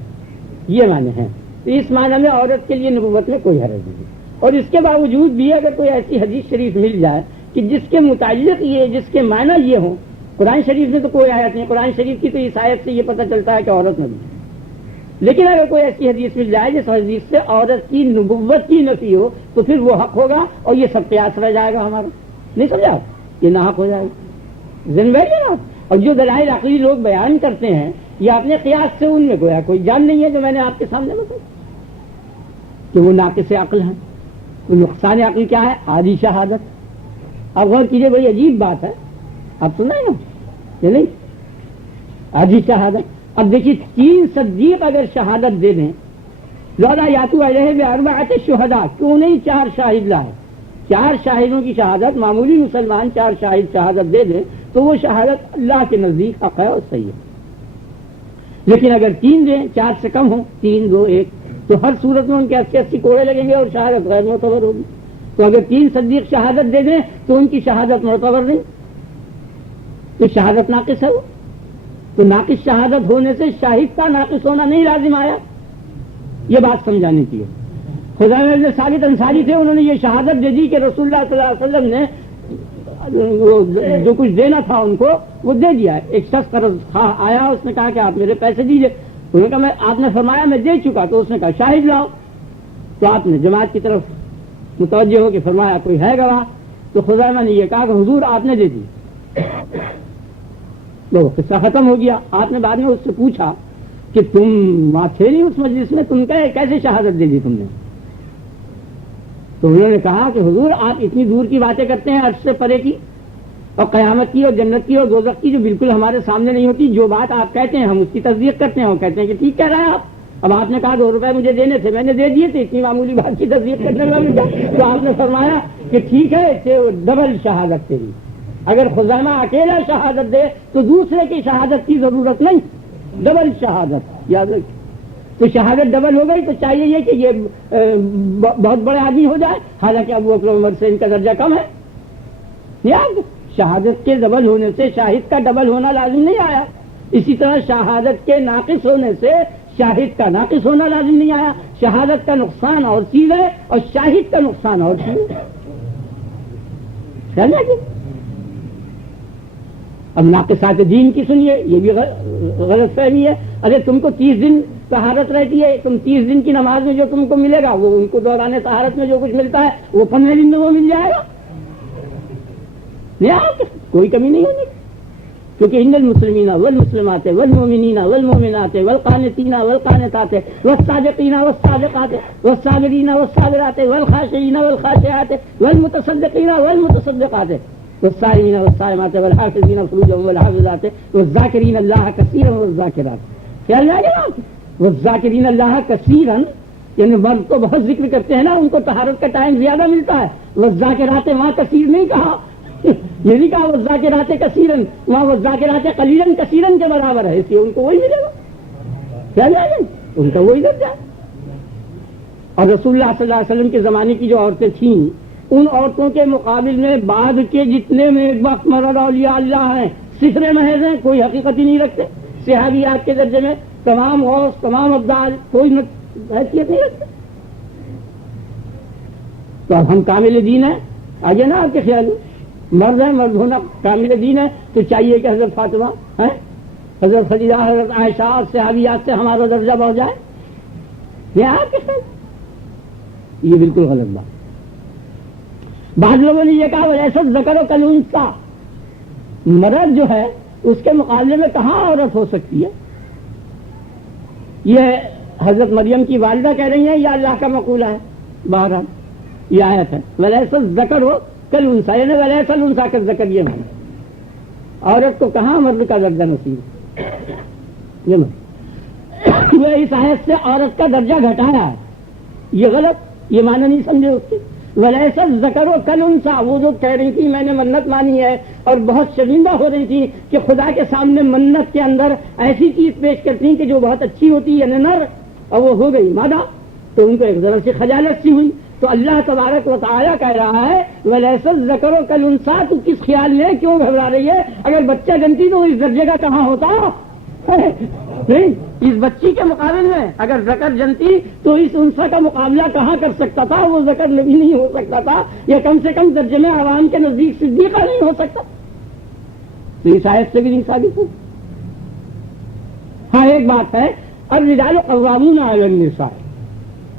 یہ معنی ہے. اس معنی میں عورت کے لیے نبوت میں کوئی حرج نہیں. اور اس کے باوجود بھی اگر کوئی ایسی حدیث شریف مل جائے کہ جس کے متعلق یہ، جس کے معنی یہ ہوں، قرآن شریف میں تو کوئی آیت نہیں. قرآن شریف کی تو اس آیت سے یہ پتہ چلتا ہے کہ عورت نبی ہے. لیکن اگر کوئی ایسی حدیث مل جائے جس حدیث سے عورت کی نبوت کی نفی ہو تو پھر وہ حق ہوگا اور یہ سب قیاس رہ جائے گا ہمارا. نہیں سمجھا؟ یہ نہ حق ہو جائے گا. نا. اور جو دلائل عقلی لوگ بیان کرتے ہیں یہ اپنے قیاس سے ان میں کوئی جان نہیں ہے، جو میں نے آپ کے سامنے بتایا کہ وہ ناقص عقل ہیں. تو نقصان عقل کیا ہے؟ آدھی شہادت. اب غور کیجیے، بڑی عجیب بات ہے. آپ سنا ہے نا یہ نہیں آدھی شہادت. اب دیکھیے 3 صدیق اگر شہادت دے دیں، لولا یاتو علیہ باربعۃ شہداء، کیوں نہیں 4 شاہد لائے؟ 4 شاہدوں کی شہادت، معمولی مسلمان 4 شاہد شہادت دے دیں تو وہ شہادت اللہ کے نزدیک حق ہے اور صحیح ہے. لیکن اگر 3 دیں، 4 سے کم ہوں، 3 2 1، تو ہر صورت میں ان کے 80 کوڑے لگیں گے اور شہادت غیر معتبر ہوگی. تو اگر 3 صدیق شہادت دے دیں تو ان کی شہادت معتبر نہیں، تو شہادت ناقص ہے. وہ تو ناقص شہادت ہونے سے شاہد کا ناقص ہونا نہیں لازم آیا. یہ بات سمجھانے کی ہے. خزیمہ بن ثابت انصاری تھے، انہوں نے یہ شہادت دے دی کہ رسول اللہ صلی اللہ علیہ وسلم نے جو کچھ دینا تھا ان کو وہ دے دیا. ایک شخص قرض خواہ آیا، اس نے کہا کہ آپ میرے پیسے دیجیے. انہوں نے کہا آپ نے فرمایا میں دے چکا. تو اس نے کہا شاہد لاؤ. تو آپ نے جماعت کی طرف متوجہ ہو کے فرمایا کوئی ہے گواہ؟ تو خزیمہ نے یہ کہا کہ حضور آپ نے دے دی. تو قصہ ختم ہو گیا. آپ نے بعد میں اس سے پوچھا کہ تم وہاں تھے نہیں اس مجلس میں، تم کیسے شہادت دے دی تم نے؟ تو انہوں نے کہا کہ حضور آپ اتنی دور کی باتیں کرتے ہیں عرش سے پرے کی اور قیامت کی اور جنت کی اور دوزخ کی جو بالکل ہمارے سامنے نہیں ہوتی. جو بات آپ کہتے ہیں ہم اس کی تصدیق کرتے ہیں. وہ کہتے ہیں کہ ٹھیک کہہ رہے ہیں آپ. اب آپ نے کہا 2 روپے مجھے دینے تھے, میں نے دے دیے تھے, اتنی معمولی بات کی تصدیق کرنے میں تو آپ نے فرمایا کہ ٹھیک ہے کہ ڈبل شہادت تیری. اگر خزیمہ اکیلا شہادت دے تو دوسرے کی شہادت کی ضرورت نہیں, ڈبل شہادت یاد رکھ. تو شہادت ڈبل ہو گئی تو چاہیے یہ کہ یہ بہت بڑے آدمی ہو جائے, حالانکہ ابو بکر عمر سے ان کا درجہ کم ہے. یاد شہادت کے ڈبل ہونے سے شاہد کا ڈبل ہونا لازم نہیں آیا. اسی طرح شہادت کے ناقص ہونے سے شاہد کا ناقص ہونا لازم نہیں آیا. شہادت کا نقصان اور چیز ہے اور شاہد کا نقصان اور چیز ہے. اب ناقصات دین کی سنیے, یہ بھی غلط فہمی ہے. ارے تم کو 30 دن طہارت رہتی ہے, تم 30 دن کی نماز میں جو تم کو ملے گا وہ ان کو دوران طہارت میں جو کچھ ملتا ہے وہ 15 دن میں وہ مل جائے گا. کوئی کمی نہیں ہوگی, کیونکہ ان المسلمین والمسلمات والمؤمنین والمؤمنات والقانتین والقانتات والصادقین والصادقات والصابرین والصابرات والخاشعین والخاشعات والمتصدقین والمتصدقات والصائمین والصائمات والحافظین فروجهم والحافظات والذاکرین اللہ کثیرا والذاکرات. خیال رہے گا والذاکرین اللہ کثیرا یعنی مرد کو بہت ذکر کرتے ہیں نا, ان کو طہارت کا ٹائم زیادہ ملتا ہے. والذاکرات وہاں کثیر نہیں کہا, یہ نہیں کہا والذاکرات کثیرا, وہاں والذاکرات قلیلا کثیرا کے برابر ہے, اس لیے ان کو وہی ملے گا. کیا جائے گا ان کا وہی درجہ ہے. اور رسول اللہ صلی اللہ علیہ وسلم کے زمانے کی جو عورتیں تھیں ان عورتوں کے مقابل میں بعد کے جتنے میں ایک وقت مرد اولیاء اللہ ہیں صفر محض ہیں, کوئی حقیقت ہی نہیں رکھتے. صحابیات کے درجے میں تمام غوث تمام ابدال کوئی حیثیت نہیں رکھتے. تو اب ہم کامل دین ہیں, آگے نا آپ کے خیال میں مرد ہے, مرد ہونا کامل دین ہے, تو چاہیے کہ حضرت فاطمہ ہے, حضرت خدیجہ, حضرت عائشہ اور صحابیات سے ہمارا درجہ بڑھ جائے. یہ آپ کے خیال, یہ بالکل غلط بات. بعض لوگوں نے یہ کہا ایسا ذکر و کلونسا, مرد جو ہے اس کے مقابلے میں کہاں عورت ہو سکتی ہے. یہ حضرت مریم کی والدہ کہہ رہی ہیں یا اللہ کا مقولہ ہے؟ بہرحال یہ آیت ہے ولیسا ذکر ہو کل انسا, یعنی ولیسا الانسا کا ذکر. یہ معنی عورت کو کہاں مرد کا درجہ نصیب ہے. یہ معنی وہ اس آیت سے عورت کا درجہ گھٹایا ہے, یہ غلط, یہ معنی نہیں سمجھے اس کی. ولیسا ذکر و کل انسا, وہ جو کہہ رہی تھی میں نے منت مانی ہے اور بہت شرمندہ ہو رہی تھی کہ خدا کے سامنے منت کے اندر ایسی چیز پیش کرتی کہ جو بہت اچھی ہوتی ہے نر, اور وہ ہو گئی مادہ, تو ان کو ایک ذرا سی خجالت سی ہوئی. تو اللہ تبارک و تعالیٰ کہہ رہا ہے ولیسا ذکر و کل انسا, تو کس خیال میں کیوں گھبرا رہی ہے؟ اگر بچہ جنتی تو اس درجے کا کہاں ہوتا نہیں. اس بچی کے مقابلے میں اگر ذکر جنتی تو اس انسا کا مقابلہ کہاں کر سکتا تھا؟ وہ ذکر نبی نہیں ہو سکتا تھا, یا کم سے کم درجے میں عوام کے نزدیک صدیقہ نہیں ہو سکتا. تو اس آیت سے بھی نہیں ثابت ہو. ہاں ایک بات ہے, الرجال قوامون علی النساء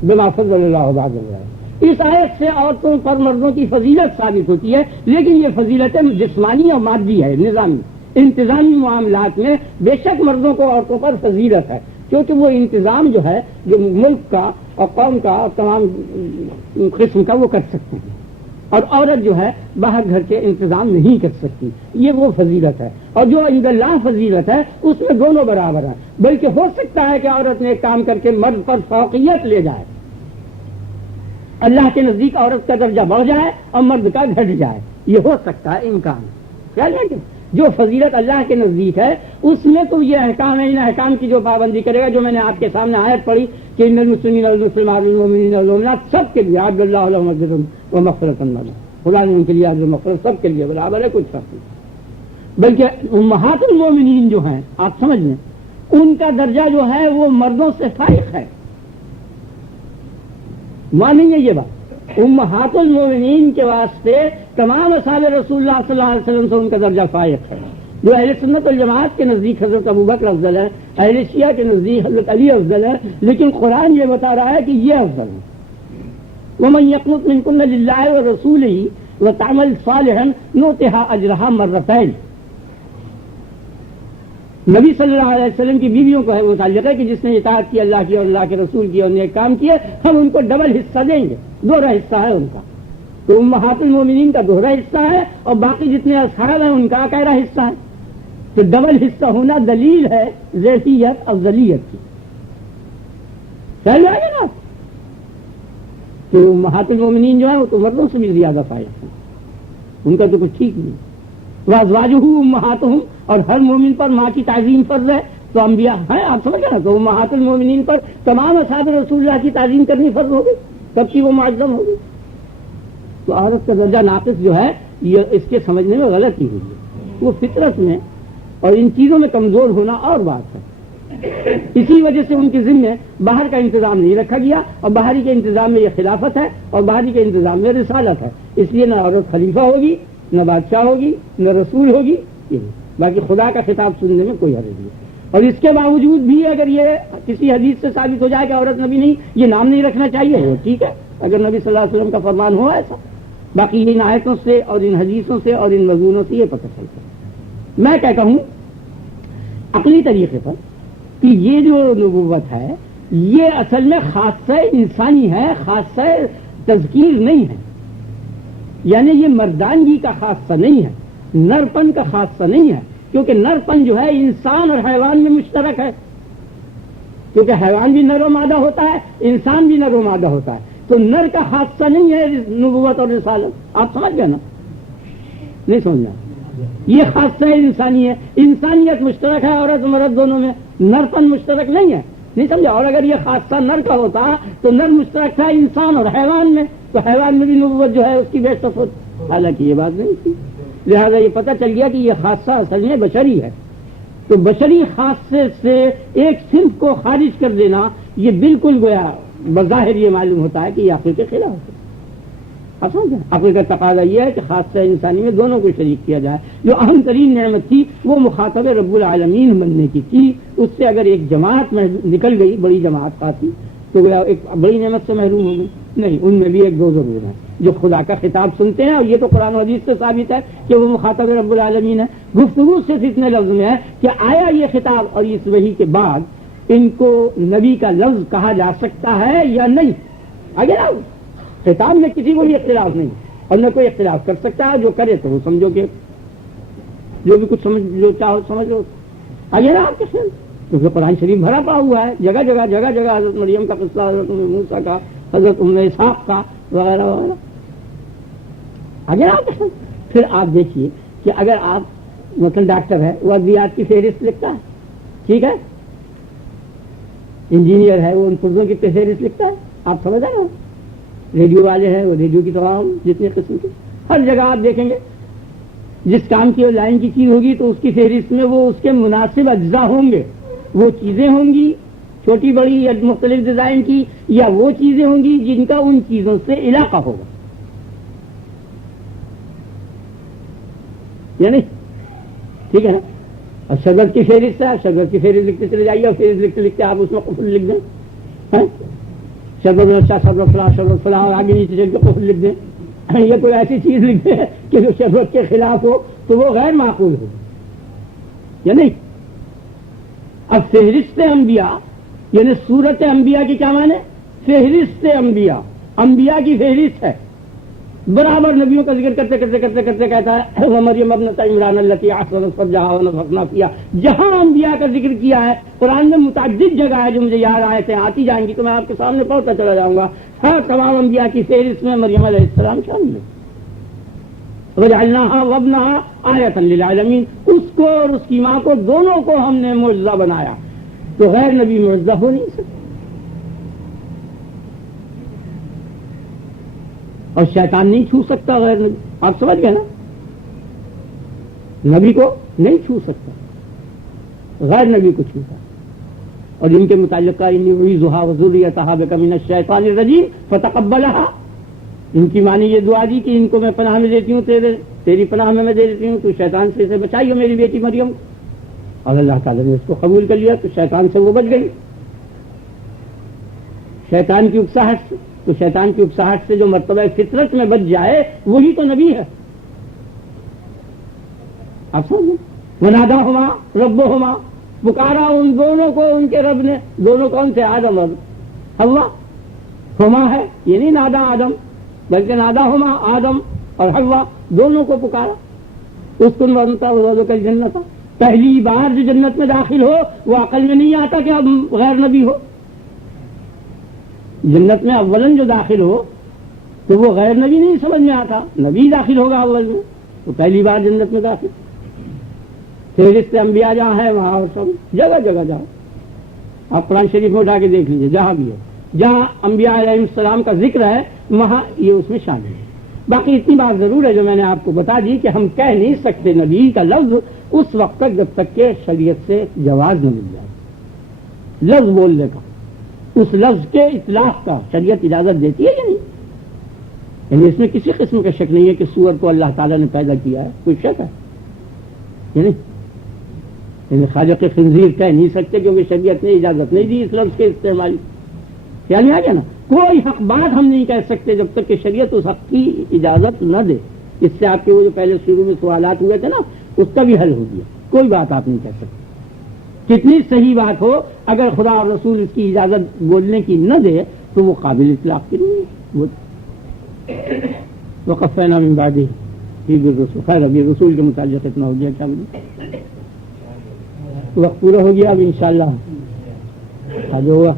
بما فضل اللہ بعضهم. اس آیت سے عورتوں پر مردوں کی فضیلت ثابت ہوتی ہے, لیکن یہ فضیلت جسمانی اور مادی ہے, نظامی انتظامی معاملات میں بے شک مردوں کو عورتوں پر فضیلت ہے, کیونکہ وہ انتظام جو ہے جو ملک کا اور قوم کا اور تمام قسم کا وہ کر سکتے ہیں, اور عورت جو ہے باہر گھر کے انتظام نہیں کر سکتی. یہ وہ فضیلت ہے, اور جو عند اللہ فضیلت ہے اس میں دونوں برابر ہیں. بلکہ ہو سکتا ہے کہ عورت نے ایک کام کر کے مرد پر فوقیت لے جائے, اللہ کے نزدیک عورت کا درجہ بڑھ جائے اور مرد کا گھٹ جائے, یہ ہو سکتا ہے امکان. خیال رکھیں جو فضیلت اللہ کے نزدیک ہے اس میں تو یہ احکام ہے, ان احکام کی جو پابندی کرے گا, جو میں نے آپ کے سامنے آیت پڑھی کہ ان المسلمین والمسلمات والمؤمنین والمؤمنات سب کے لیے عبد اللہ لهم مغفرۃ ومغفرۃ اللہ, خدا نے ان کے لیے عبد مغفرت سب کے لیے برابر ہے, کچھ فرق نہیں. بلکہ امہات المومنین جو ہیں آپ سمجھ لیں ان کا درجہ جو ہے وہ مردوں سے فائق ہے. مانیں گے یہ بات, امہات المومنین کے واسطے تمام اصحاب رسول اللہ صلی اللہ علیہ وسلم سے ان کا درجہ فائق ہے. جو اہل سنت والجماعت کے نزدیک حضرت ابوبکر افضل ہے, اہل شیعہ کے نزدیک حضرت علی افضل ہے, لیکن قرآن یہ بتا رہا ہے کہ یہ افضل ہے. ومن یقنط منکن للہ ورسولہ وتعمل صالحا نؤتها اجرها مرتين. نبی صلی اللہ علیہ وسلم کی بیویوں کو ہے وہ متعلق ہے کہ جس نے اطاعت کی اللہ کی اور اللہ کے رسول کی اور نیک کام کیے ہم ان کو ڈبل حصہ دیں گے. دوہرا حصہ ہے ان کا. تو امہات المومنین کا دوہرا حصہ ہے اور باقی جتنے اصحاب ہیں ان کا اکیرا حصہ ہے. تو ڈبل حصہ ہونا دلیل ہے ذیلیت افضلیت کی. چل جائے گا نا. تو امہات المومنین جو ہے وہ تو مردوں سے بھی زیادہ فائدہ ہیں, ان کا تو کچھ ٹھیک نہیں. وازواجہ امہاتہم, اور ہر مومن پر ماں کی تعظیم فرض ہے. تو انبیاء ہیں, آپ سمجھ گئے نا. تو امہات المومنین پر تمام اصحاب رسول اللہ کی تعظیم کرنی فرض ہوگی, تب کی وہ معظم ہوگی. تو عورت کا درجہ ناقص جو ہے یہ اس کے سمجھنے میں غلطی ہوئی ہے. وہ فطرت میں اور ان چیزوں میں کمزور ہونا اور بات ہے. اسی وجہ سے ان کے ذمے باہر کا انتظام نہیں رکھا گیا, اور باہری کے انتظام میں یہ خلافت ہے اور باہری کے انتظام میں رسالت ہے. اس لیے نہ عورت خلیفہ ہوگی, نہ بادشاہ ہوگی, نہ رسول ہوگی. باقی خدا کا خطاب سننے میں کوئی حرج نہیں. اور اس کے باوجود بھی اگر یہ کسی حدیث سے ثابت ہو جائے کہ عورت نبی نہیں, یہ نام نہیں رکھنا چاہیے, وہ ٹھیک ہے اگر نبی صلی اللہ علیہ وسلم کا فرمان ہوا ایسا. باقی ان آیتوں سے اور ان حدیثوں سے اور ان مضمونوں سے یہ پتہ چلتا ہے. میں کہتا ہوں عقلی طریقے پر کہ یہ جو نبوت ہے یہ اصل میں خاصہ انسانی ہے, خاصہ تذکیر نہیں ہے. یعنی یہ مردانگی کا خاصہ نہیں ہے, نرپن کا خاصہ نہیں ہے. کیونکہ نرپن جو ہے انسان اور حیوان میں مشترک ہے, کیونکہ حیوان بھی نر و مادہ ہوتا ہے, انسان بھی نر و مادہ ہوتا ہے. تو نر کا حادثہ نہیں ہے نبوت اور رسالت. آپ سمجھ گئے نا؟ نہیں سمجھنا. یہ خاصہ انسانی ہے. انسانیت مشترک ہے عورت مرد دونوں میں, نرپن مشترک نہیں ہے. نہیں سمجھا؟ اور اگر یہ خاصہ نر کا ہوتا تو نر مشترک تھا انسان اور حیوان میں, تو حیوان میں بھی نبوت جو ہے اس کی بیشتر ہوتی. حالانکہ یہ بات نہیں تھی. لہذا یہ پتہ چل گیا کہ یہ خاصہ اصل میں بشری ہے. تو بشری خاصے سے ایک صنف کو خارج کر دینا یہ بالکل گویا بظاہر یہ معلوم ہوتا ہے کہ یہ عقل کے خلاف ہے. آپ سمجھیں, عقل کا تقاضا یہ ہے کہ خاصہ انسانی میں دونوں کو شریک کیا جائے. جو اہم ترین نعمت تھی وہ مخاطب رب العالمین بننے کی تھی. اس سے اگر ایک جماعت میں نکل گئی, بڑی جماعت پاتی, تو گویا ایک بڑی نعمت سے محروم ہو گئی. نہیں, ان میں بھی ایک دو ضرور ہیں جو خدا کا خطاب سنتے ہیں, اور یہ تو قرآن و حدیث سے ثابت ہے کہ وہ مخاطب رب العالمین ہے. گفتگو سے اتنے لفظ میں ہے کہ آیا یہ خطاب اور اس وحی کے بعد ان کو نبی کا لفظ کہا جا سکتا ہے یا نہیں. آگے نا خطاب میں کسی کو بھی اختلاف نہیں, اور نہ کوئی اختلاف کر سکتا ہے. جو کرے تو وہ سمجھو کہ جو بھی کچھ سمجھ جو چاہو سمجھ لو. آگے نا آپ کے خیال, کیونکہ قرآن شریف بھرا پا ہوا ہے جگہ جگہ جگہ جگہ حضرت مریم کا قصہ, حضرت موسیٰ کا, حضرت اسحاق کا وغیرہ وغیرہ. آگے آپ پھر آپ دیکھیے کہ اگر آپ مثلا ڈاکٹر ہے وہ ادویات کی فہرست لکھتا ہے, ٹھیک ہے, انجینئر ہے وہ ان پرزوں کی فہرست لکھتا ہے. آپ سمجھ رہے ہو, ریڈیو والے ہیں وہ ریڈیو کی تمام جتنے قسم کی, ہر جگہ آپ دیکھیں گے جس کام کی لائن کی چیز ہوگی تو اس کی فہرست میں وہ اس کے مناسب اجزاء ہوں گے. وہ چیزیں ہوں گی چھوٹی بڑی یا مختلف ڈیزائن کی, یا وہ چیزیں ہوں گی جن کا ان چیزوں سے علاقہ ہوگا. یعنی ٹھیک ہے نا. اور شربت کی فہرست ہے, شربت کی فہرست لکھتے چلے جائیے, اور فہرست لکھتے لکھتے آپ اس میں قفل لکھ دیں, شربت شربت فلاں, اور آگے نیچے چل کے قفل لکھ دیں. یہ کوئی ایسی چیز لکھ دیں کہ جو شربت کے خلاف ہو تو وہ غیر معقول ہو, یا نہیں. اب فہرست انبیاء یعنی صورت انبیاء کی کیا معنی؟ فہرست انبیاء, انبیاء کی فہرست ہے. برابر نبیوں کا ذکر کرتے کرتے کرتے کرتے کہتا ہے مریم ابنت عمران التی احصنت فرجها ونفخنا فيها. جہاں انبیاء کا ذکر کیا ہے قرآن میں متعدد جگہ ہے جو مجھے یاد آیتیں آتی جائیں گی تو میں آپ کے سامنے پڑھتا چلا جاؤں گا. ہر تمام انبیاء کی فہرست میں مریم علیہ السلام شامل ہے. وجعلناها وابنها آیۃ للعالمین, اس کو اور اس کی ماں کو دونوں کو ہم نے معجزہ بنایا. تو غیر نبی معجزہ ہو نہیں سکتا. اور شیطان نہیں چھو سکتا غیر نبی. آپ سمجھ گئے نا, نبی کو نہیں چھو سکتا, غیر نبی کو چھوتا. اور ان کے متعلقہ انی اعیذھا وذریتھا بک من الشیطان الرجیم فتقبلھا, ان کی معنی یہ دعا دی کہ ان کو میں پناہ میں دیتی ہوں, تیری پناہ میں دے دیتی ہوں, تو شیطان سے اسے بچائیے میری بیٹی مریم. اور اللہ تعالیٰ نے اس کو قبول کر لیا تو شیطان سے وہ بچ گئی, شیطان کی اکساہٹ سے. تو شیطان کی اکساہٹ سے جو مرتبہ فطرت میں بچ جائے وہی تو نبی ہے. آپ سمجھیں, وناداہما ربہما, پکارا ان دونوں کو ان کے رب نے. دونوں کون سے؟ آدم اور حوا. ہما ہے یہ نہیں نادا آدم بلکہ نادا ہما، آدم اور حوا دونوں کو پکارا. اس کو بنتا کا جنت. پہلی بار جو جنت میں داخل ہو وہ عقل میں نہیں آتا کہ اب غیر نبی ہو. جنت میں اولن جو داخل ہو تو وہ غیر نبی نہیں سمجھ میں آتا، نبی داخل ہوگا اول میں. تو پہلی بار جنت میں داخل. فہرست انبیاء جہاں ہے وہاں اور سب جگہ جگہ جاؤ. آپ قرآن شریف میں اٹھا کے دیکھ لیجیے، جہاں بھی ہے جہاں انبیاء علیہ السلام کا ذکر ہے وہاں یہ اس میں شامل ہے. باقی اتنی بات ضرور ہے جو میں نے آپ کو بتا دی کہ ہم کہہ نہیں سکتے نبی کا لفظ اس وقت تک جب تک کہ شریعت سے جواز نہ مل جائے. لفظ بولنے کا، اس لفظ کے اطلاق کا شریعت اجازت دیتی ہے یا نہیں؟ یعنی اس میں کسی قسم کا شک نہیں ہے کہ سور کو اللہ تعالیٰ نے پیدا کیا ہے. کوئی شک ہے یعنی خالق خنزیر کہہ نہیں سکتے کیونکہ شریعت نے اجازت نہیں دی اس لفظ کے استعمال. یعنی آ گیا نا. کوئی حق بات ہم نہیں کہہ سکتے جب تک کہ شریعت اس حق کی اجازت نہ دے. اس سے آپ کے وہ جو پہلے شروع میں سوالات ہوئے تھے نا اس کا بھی حل ہو گیا. کوئی بات آپ نہیں کہہ سکتے کتنی صحیح بات ہو، اگر خدا اور رسول اس کی اجازت بولنے کی نہ دے تو وہ قابل اطلاق کی نہیں ہے. وقفینا من بعدہ فی بالرسول. خیر ابھی رسول کے متعلق اتنا ہو گیا. کیا بولے وقت پورا ہو گیا. اب انشاءاللہ جو ہوا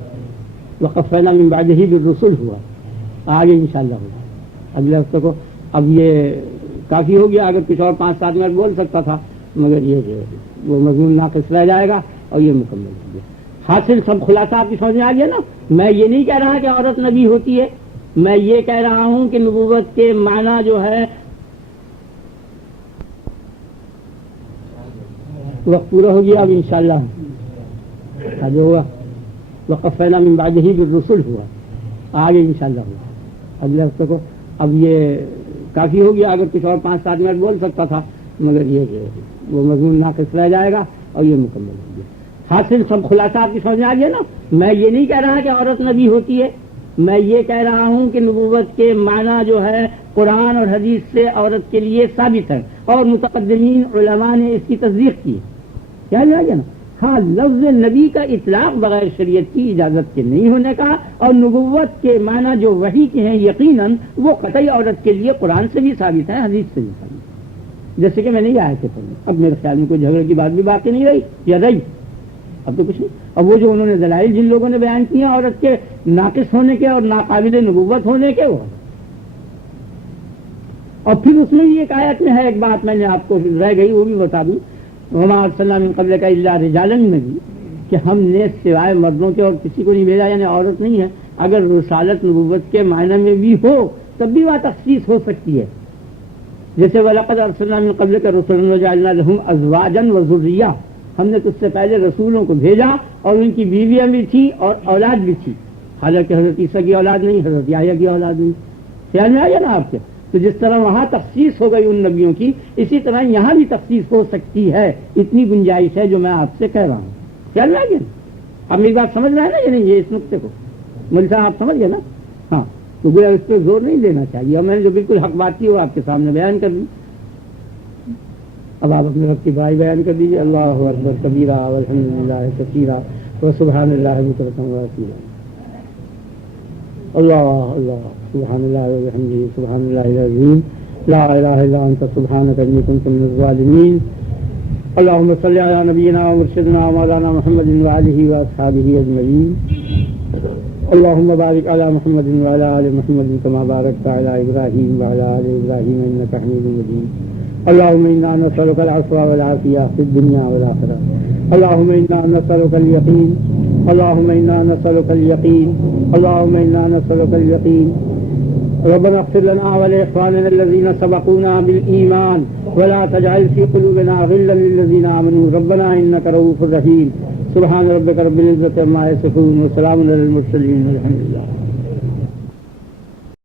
وقفینا من بعدہ بالرسول ہوا، آگے انشاءاللہ ہوگا اگلے ہفتے کو. اب یہ کافی ہو گیا. اگر کچھ اور 5-7 منٹ بول سکتا تھا مگر یہ وہ مضمون ناقص رہ جائے گا اور یہ مکمل ہو گیا. حاصل سب خلاصہ آپ کی سمجھ میں آ گیا نا. میں یہ نہیں کہہ رہا کہ عورت نبی ہوتی ہے، میں یہ کہہ رہا ہوں کہ نبوت کے معنی جو ہے وقت پورا ہو گیا. اب انشاءاللہ جو ہوا وقفینا من بعدہ بالرسول ہوا، آگے انشاءاللہ ہوگا اگلے ہفتے کو. اب یہ کافی ہو گیا. اگر کچھ اور 5-7 منٹ بول سکتا تھا مگر یہ وہ مضمون ناقص رہ جائے گا اور یہ مکمل ہو گیا. حاصل سب خلاصہ آپ کی سمجھ میں آ گیا نا. میں یہ نہیں کہہ رہا کہ عورت نبی ہوتی ہے، میں یہ کہہ رہا ہوں کہ نبوت کے معنی جو ہے قرآن اور حدیث سے عورت کے لیے ثابت ہے اور متقدمین علماء نے اس کی تصدیق کی. کیا آ گیا نا. ہاں لفظ نبی کا اطلاق بغیر شریعت کی اجازت کے نہیں ہونے کا، اور نبوت کے معنی جو وحی کے ہیں یقیناً وہ قطعی عورت کے لیے قرآن سے بھی ثابت ہے، حدیث سے بھی ثابت ہے. جیسے کہ میں نہیں آیا تھے پڑھنے. اب میرے خیال میں کوئی جھگڑے کی بات بھی باقی نہیں رہی یا رہی. اب تو کچھ نہیں. اب وہ جو انہوں نے دلائل جن لوگوں نے بیان کیے عورت کے ناقص ہونے کے اور ناقابل نبوت ہونے کے وہ، اور پھر اس میں بھی ایک آیت میں ہے ایک بات میں نے آپ کو رہ گئی وہ بھی بتا دوں. وما ارسلنا من قبلک الا رجالا نبی، کہ ہم نے سوائے مردوں کے اور کسی کو نہیں بھیجا، یعنی عورت نہیں ہے. اگر رسالت نبوت کے معنی میں بھی ہو تب بھی وہاں تخصیص ہو سکتی ہے. جیسے وَلَقَدْ أَرْسَلْنَا مِن قَبْلِكَ رُسُلًا وَجَعَلْنَا لَهُمْ أَزْوَاجًا وَذُرِّيَّةً، ہم نے تجھ سے پہلے رسولوں کو بھیجا اور ان کی بیویاں بھی تھی اور اولاد بھی تھی. حالانکہ حضرت عیسیٰ کی اولاد نہیں، حضرت یحییٰ کی اولاد نہیں. خیال میں آیا نا آپ کے. تو جس طرح وہاں تخصیص ہو گئی ان نبیوں کی، اسی طرح یہاں بھی تخصیص ہو سکتی ہے. اتنی گنجائش ہے جو میں آپ سے کہہ رہا ہوں. خیال میں آ گیا. اب میری بات سمجھ رہے ہیں نا یہ نہیں، یہ اس نقطے کو مول صاحب آپ سمجھ گئے نا. ہاں تو گویا اس پہ زور نہیں دینا چاہیے، اور میں نے جو بالکل حق بات کی وہ آپ کے سامنے بیان کر دی. اب آپ اپنے رب کی بڑائی بیان کر دیجیے. اللہ اکبر کبیرہ والحمدللہ کثیرہ وسبحان اللہ بکرۃ واصیلا. اللہ اللہ سبحان اللہ وبحمدہ سبحان اللہ العظیم لا الہ الا انت سبحانک انی کنت من الظالمین. اللهم صل على نبينا ومرشدنا ومولانا محمد وآله وأصحابه أجمعين. اللهم بارك على محمد وعلى آل محمد كما باركت على إبراهيم وعلى آل إبراهيم إنك حميد مجيد. اللهم إنا نسألك العفو والعافية في الدنيا والآخرة. اللهم إنا نسألك اليقين. اللهم إنا نسألك اليقين. اللهم إنا نسألك اليقين. ربنا اغفر لنا ولإخواننا الذين سبقونا بالإيمان ولا تجعل في قلوبنا غلا للذين آمنوا ربنا إنك رؤوف رحيم. سبحان ربك رب العزة عما يصفون وسلام على المرسلين والحمد لله.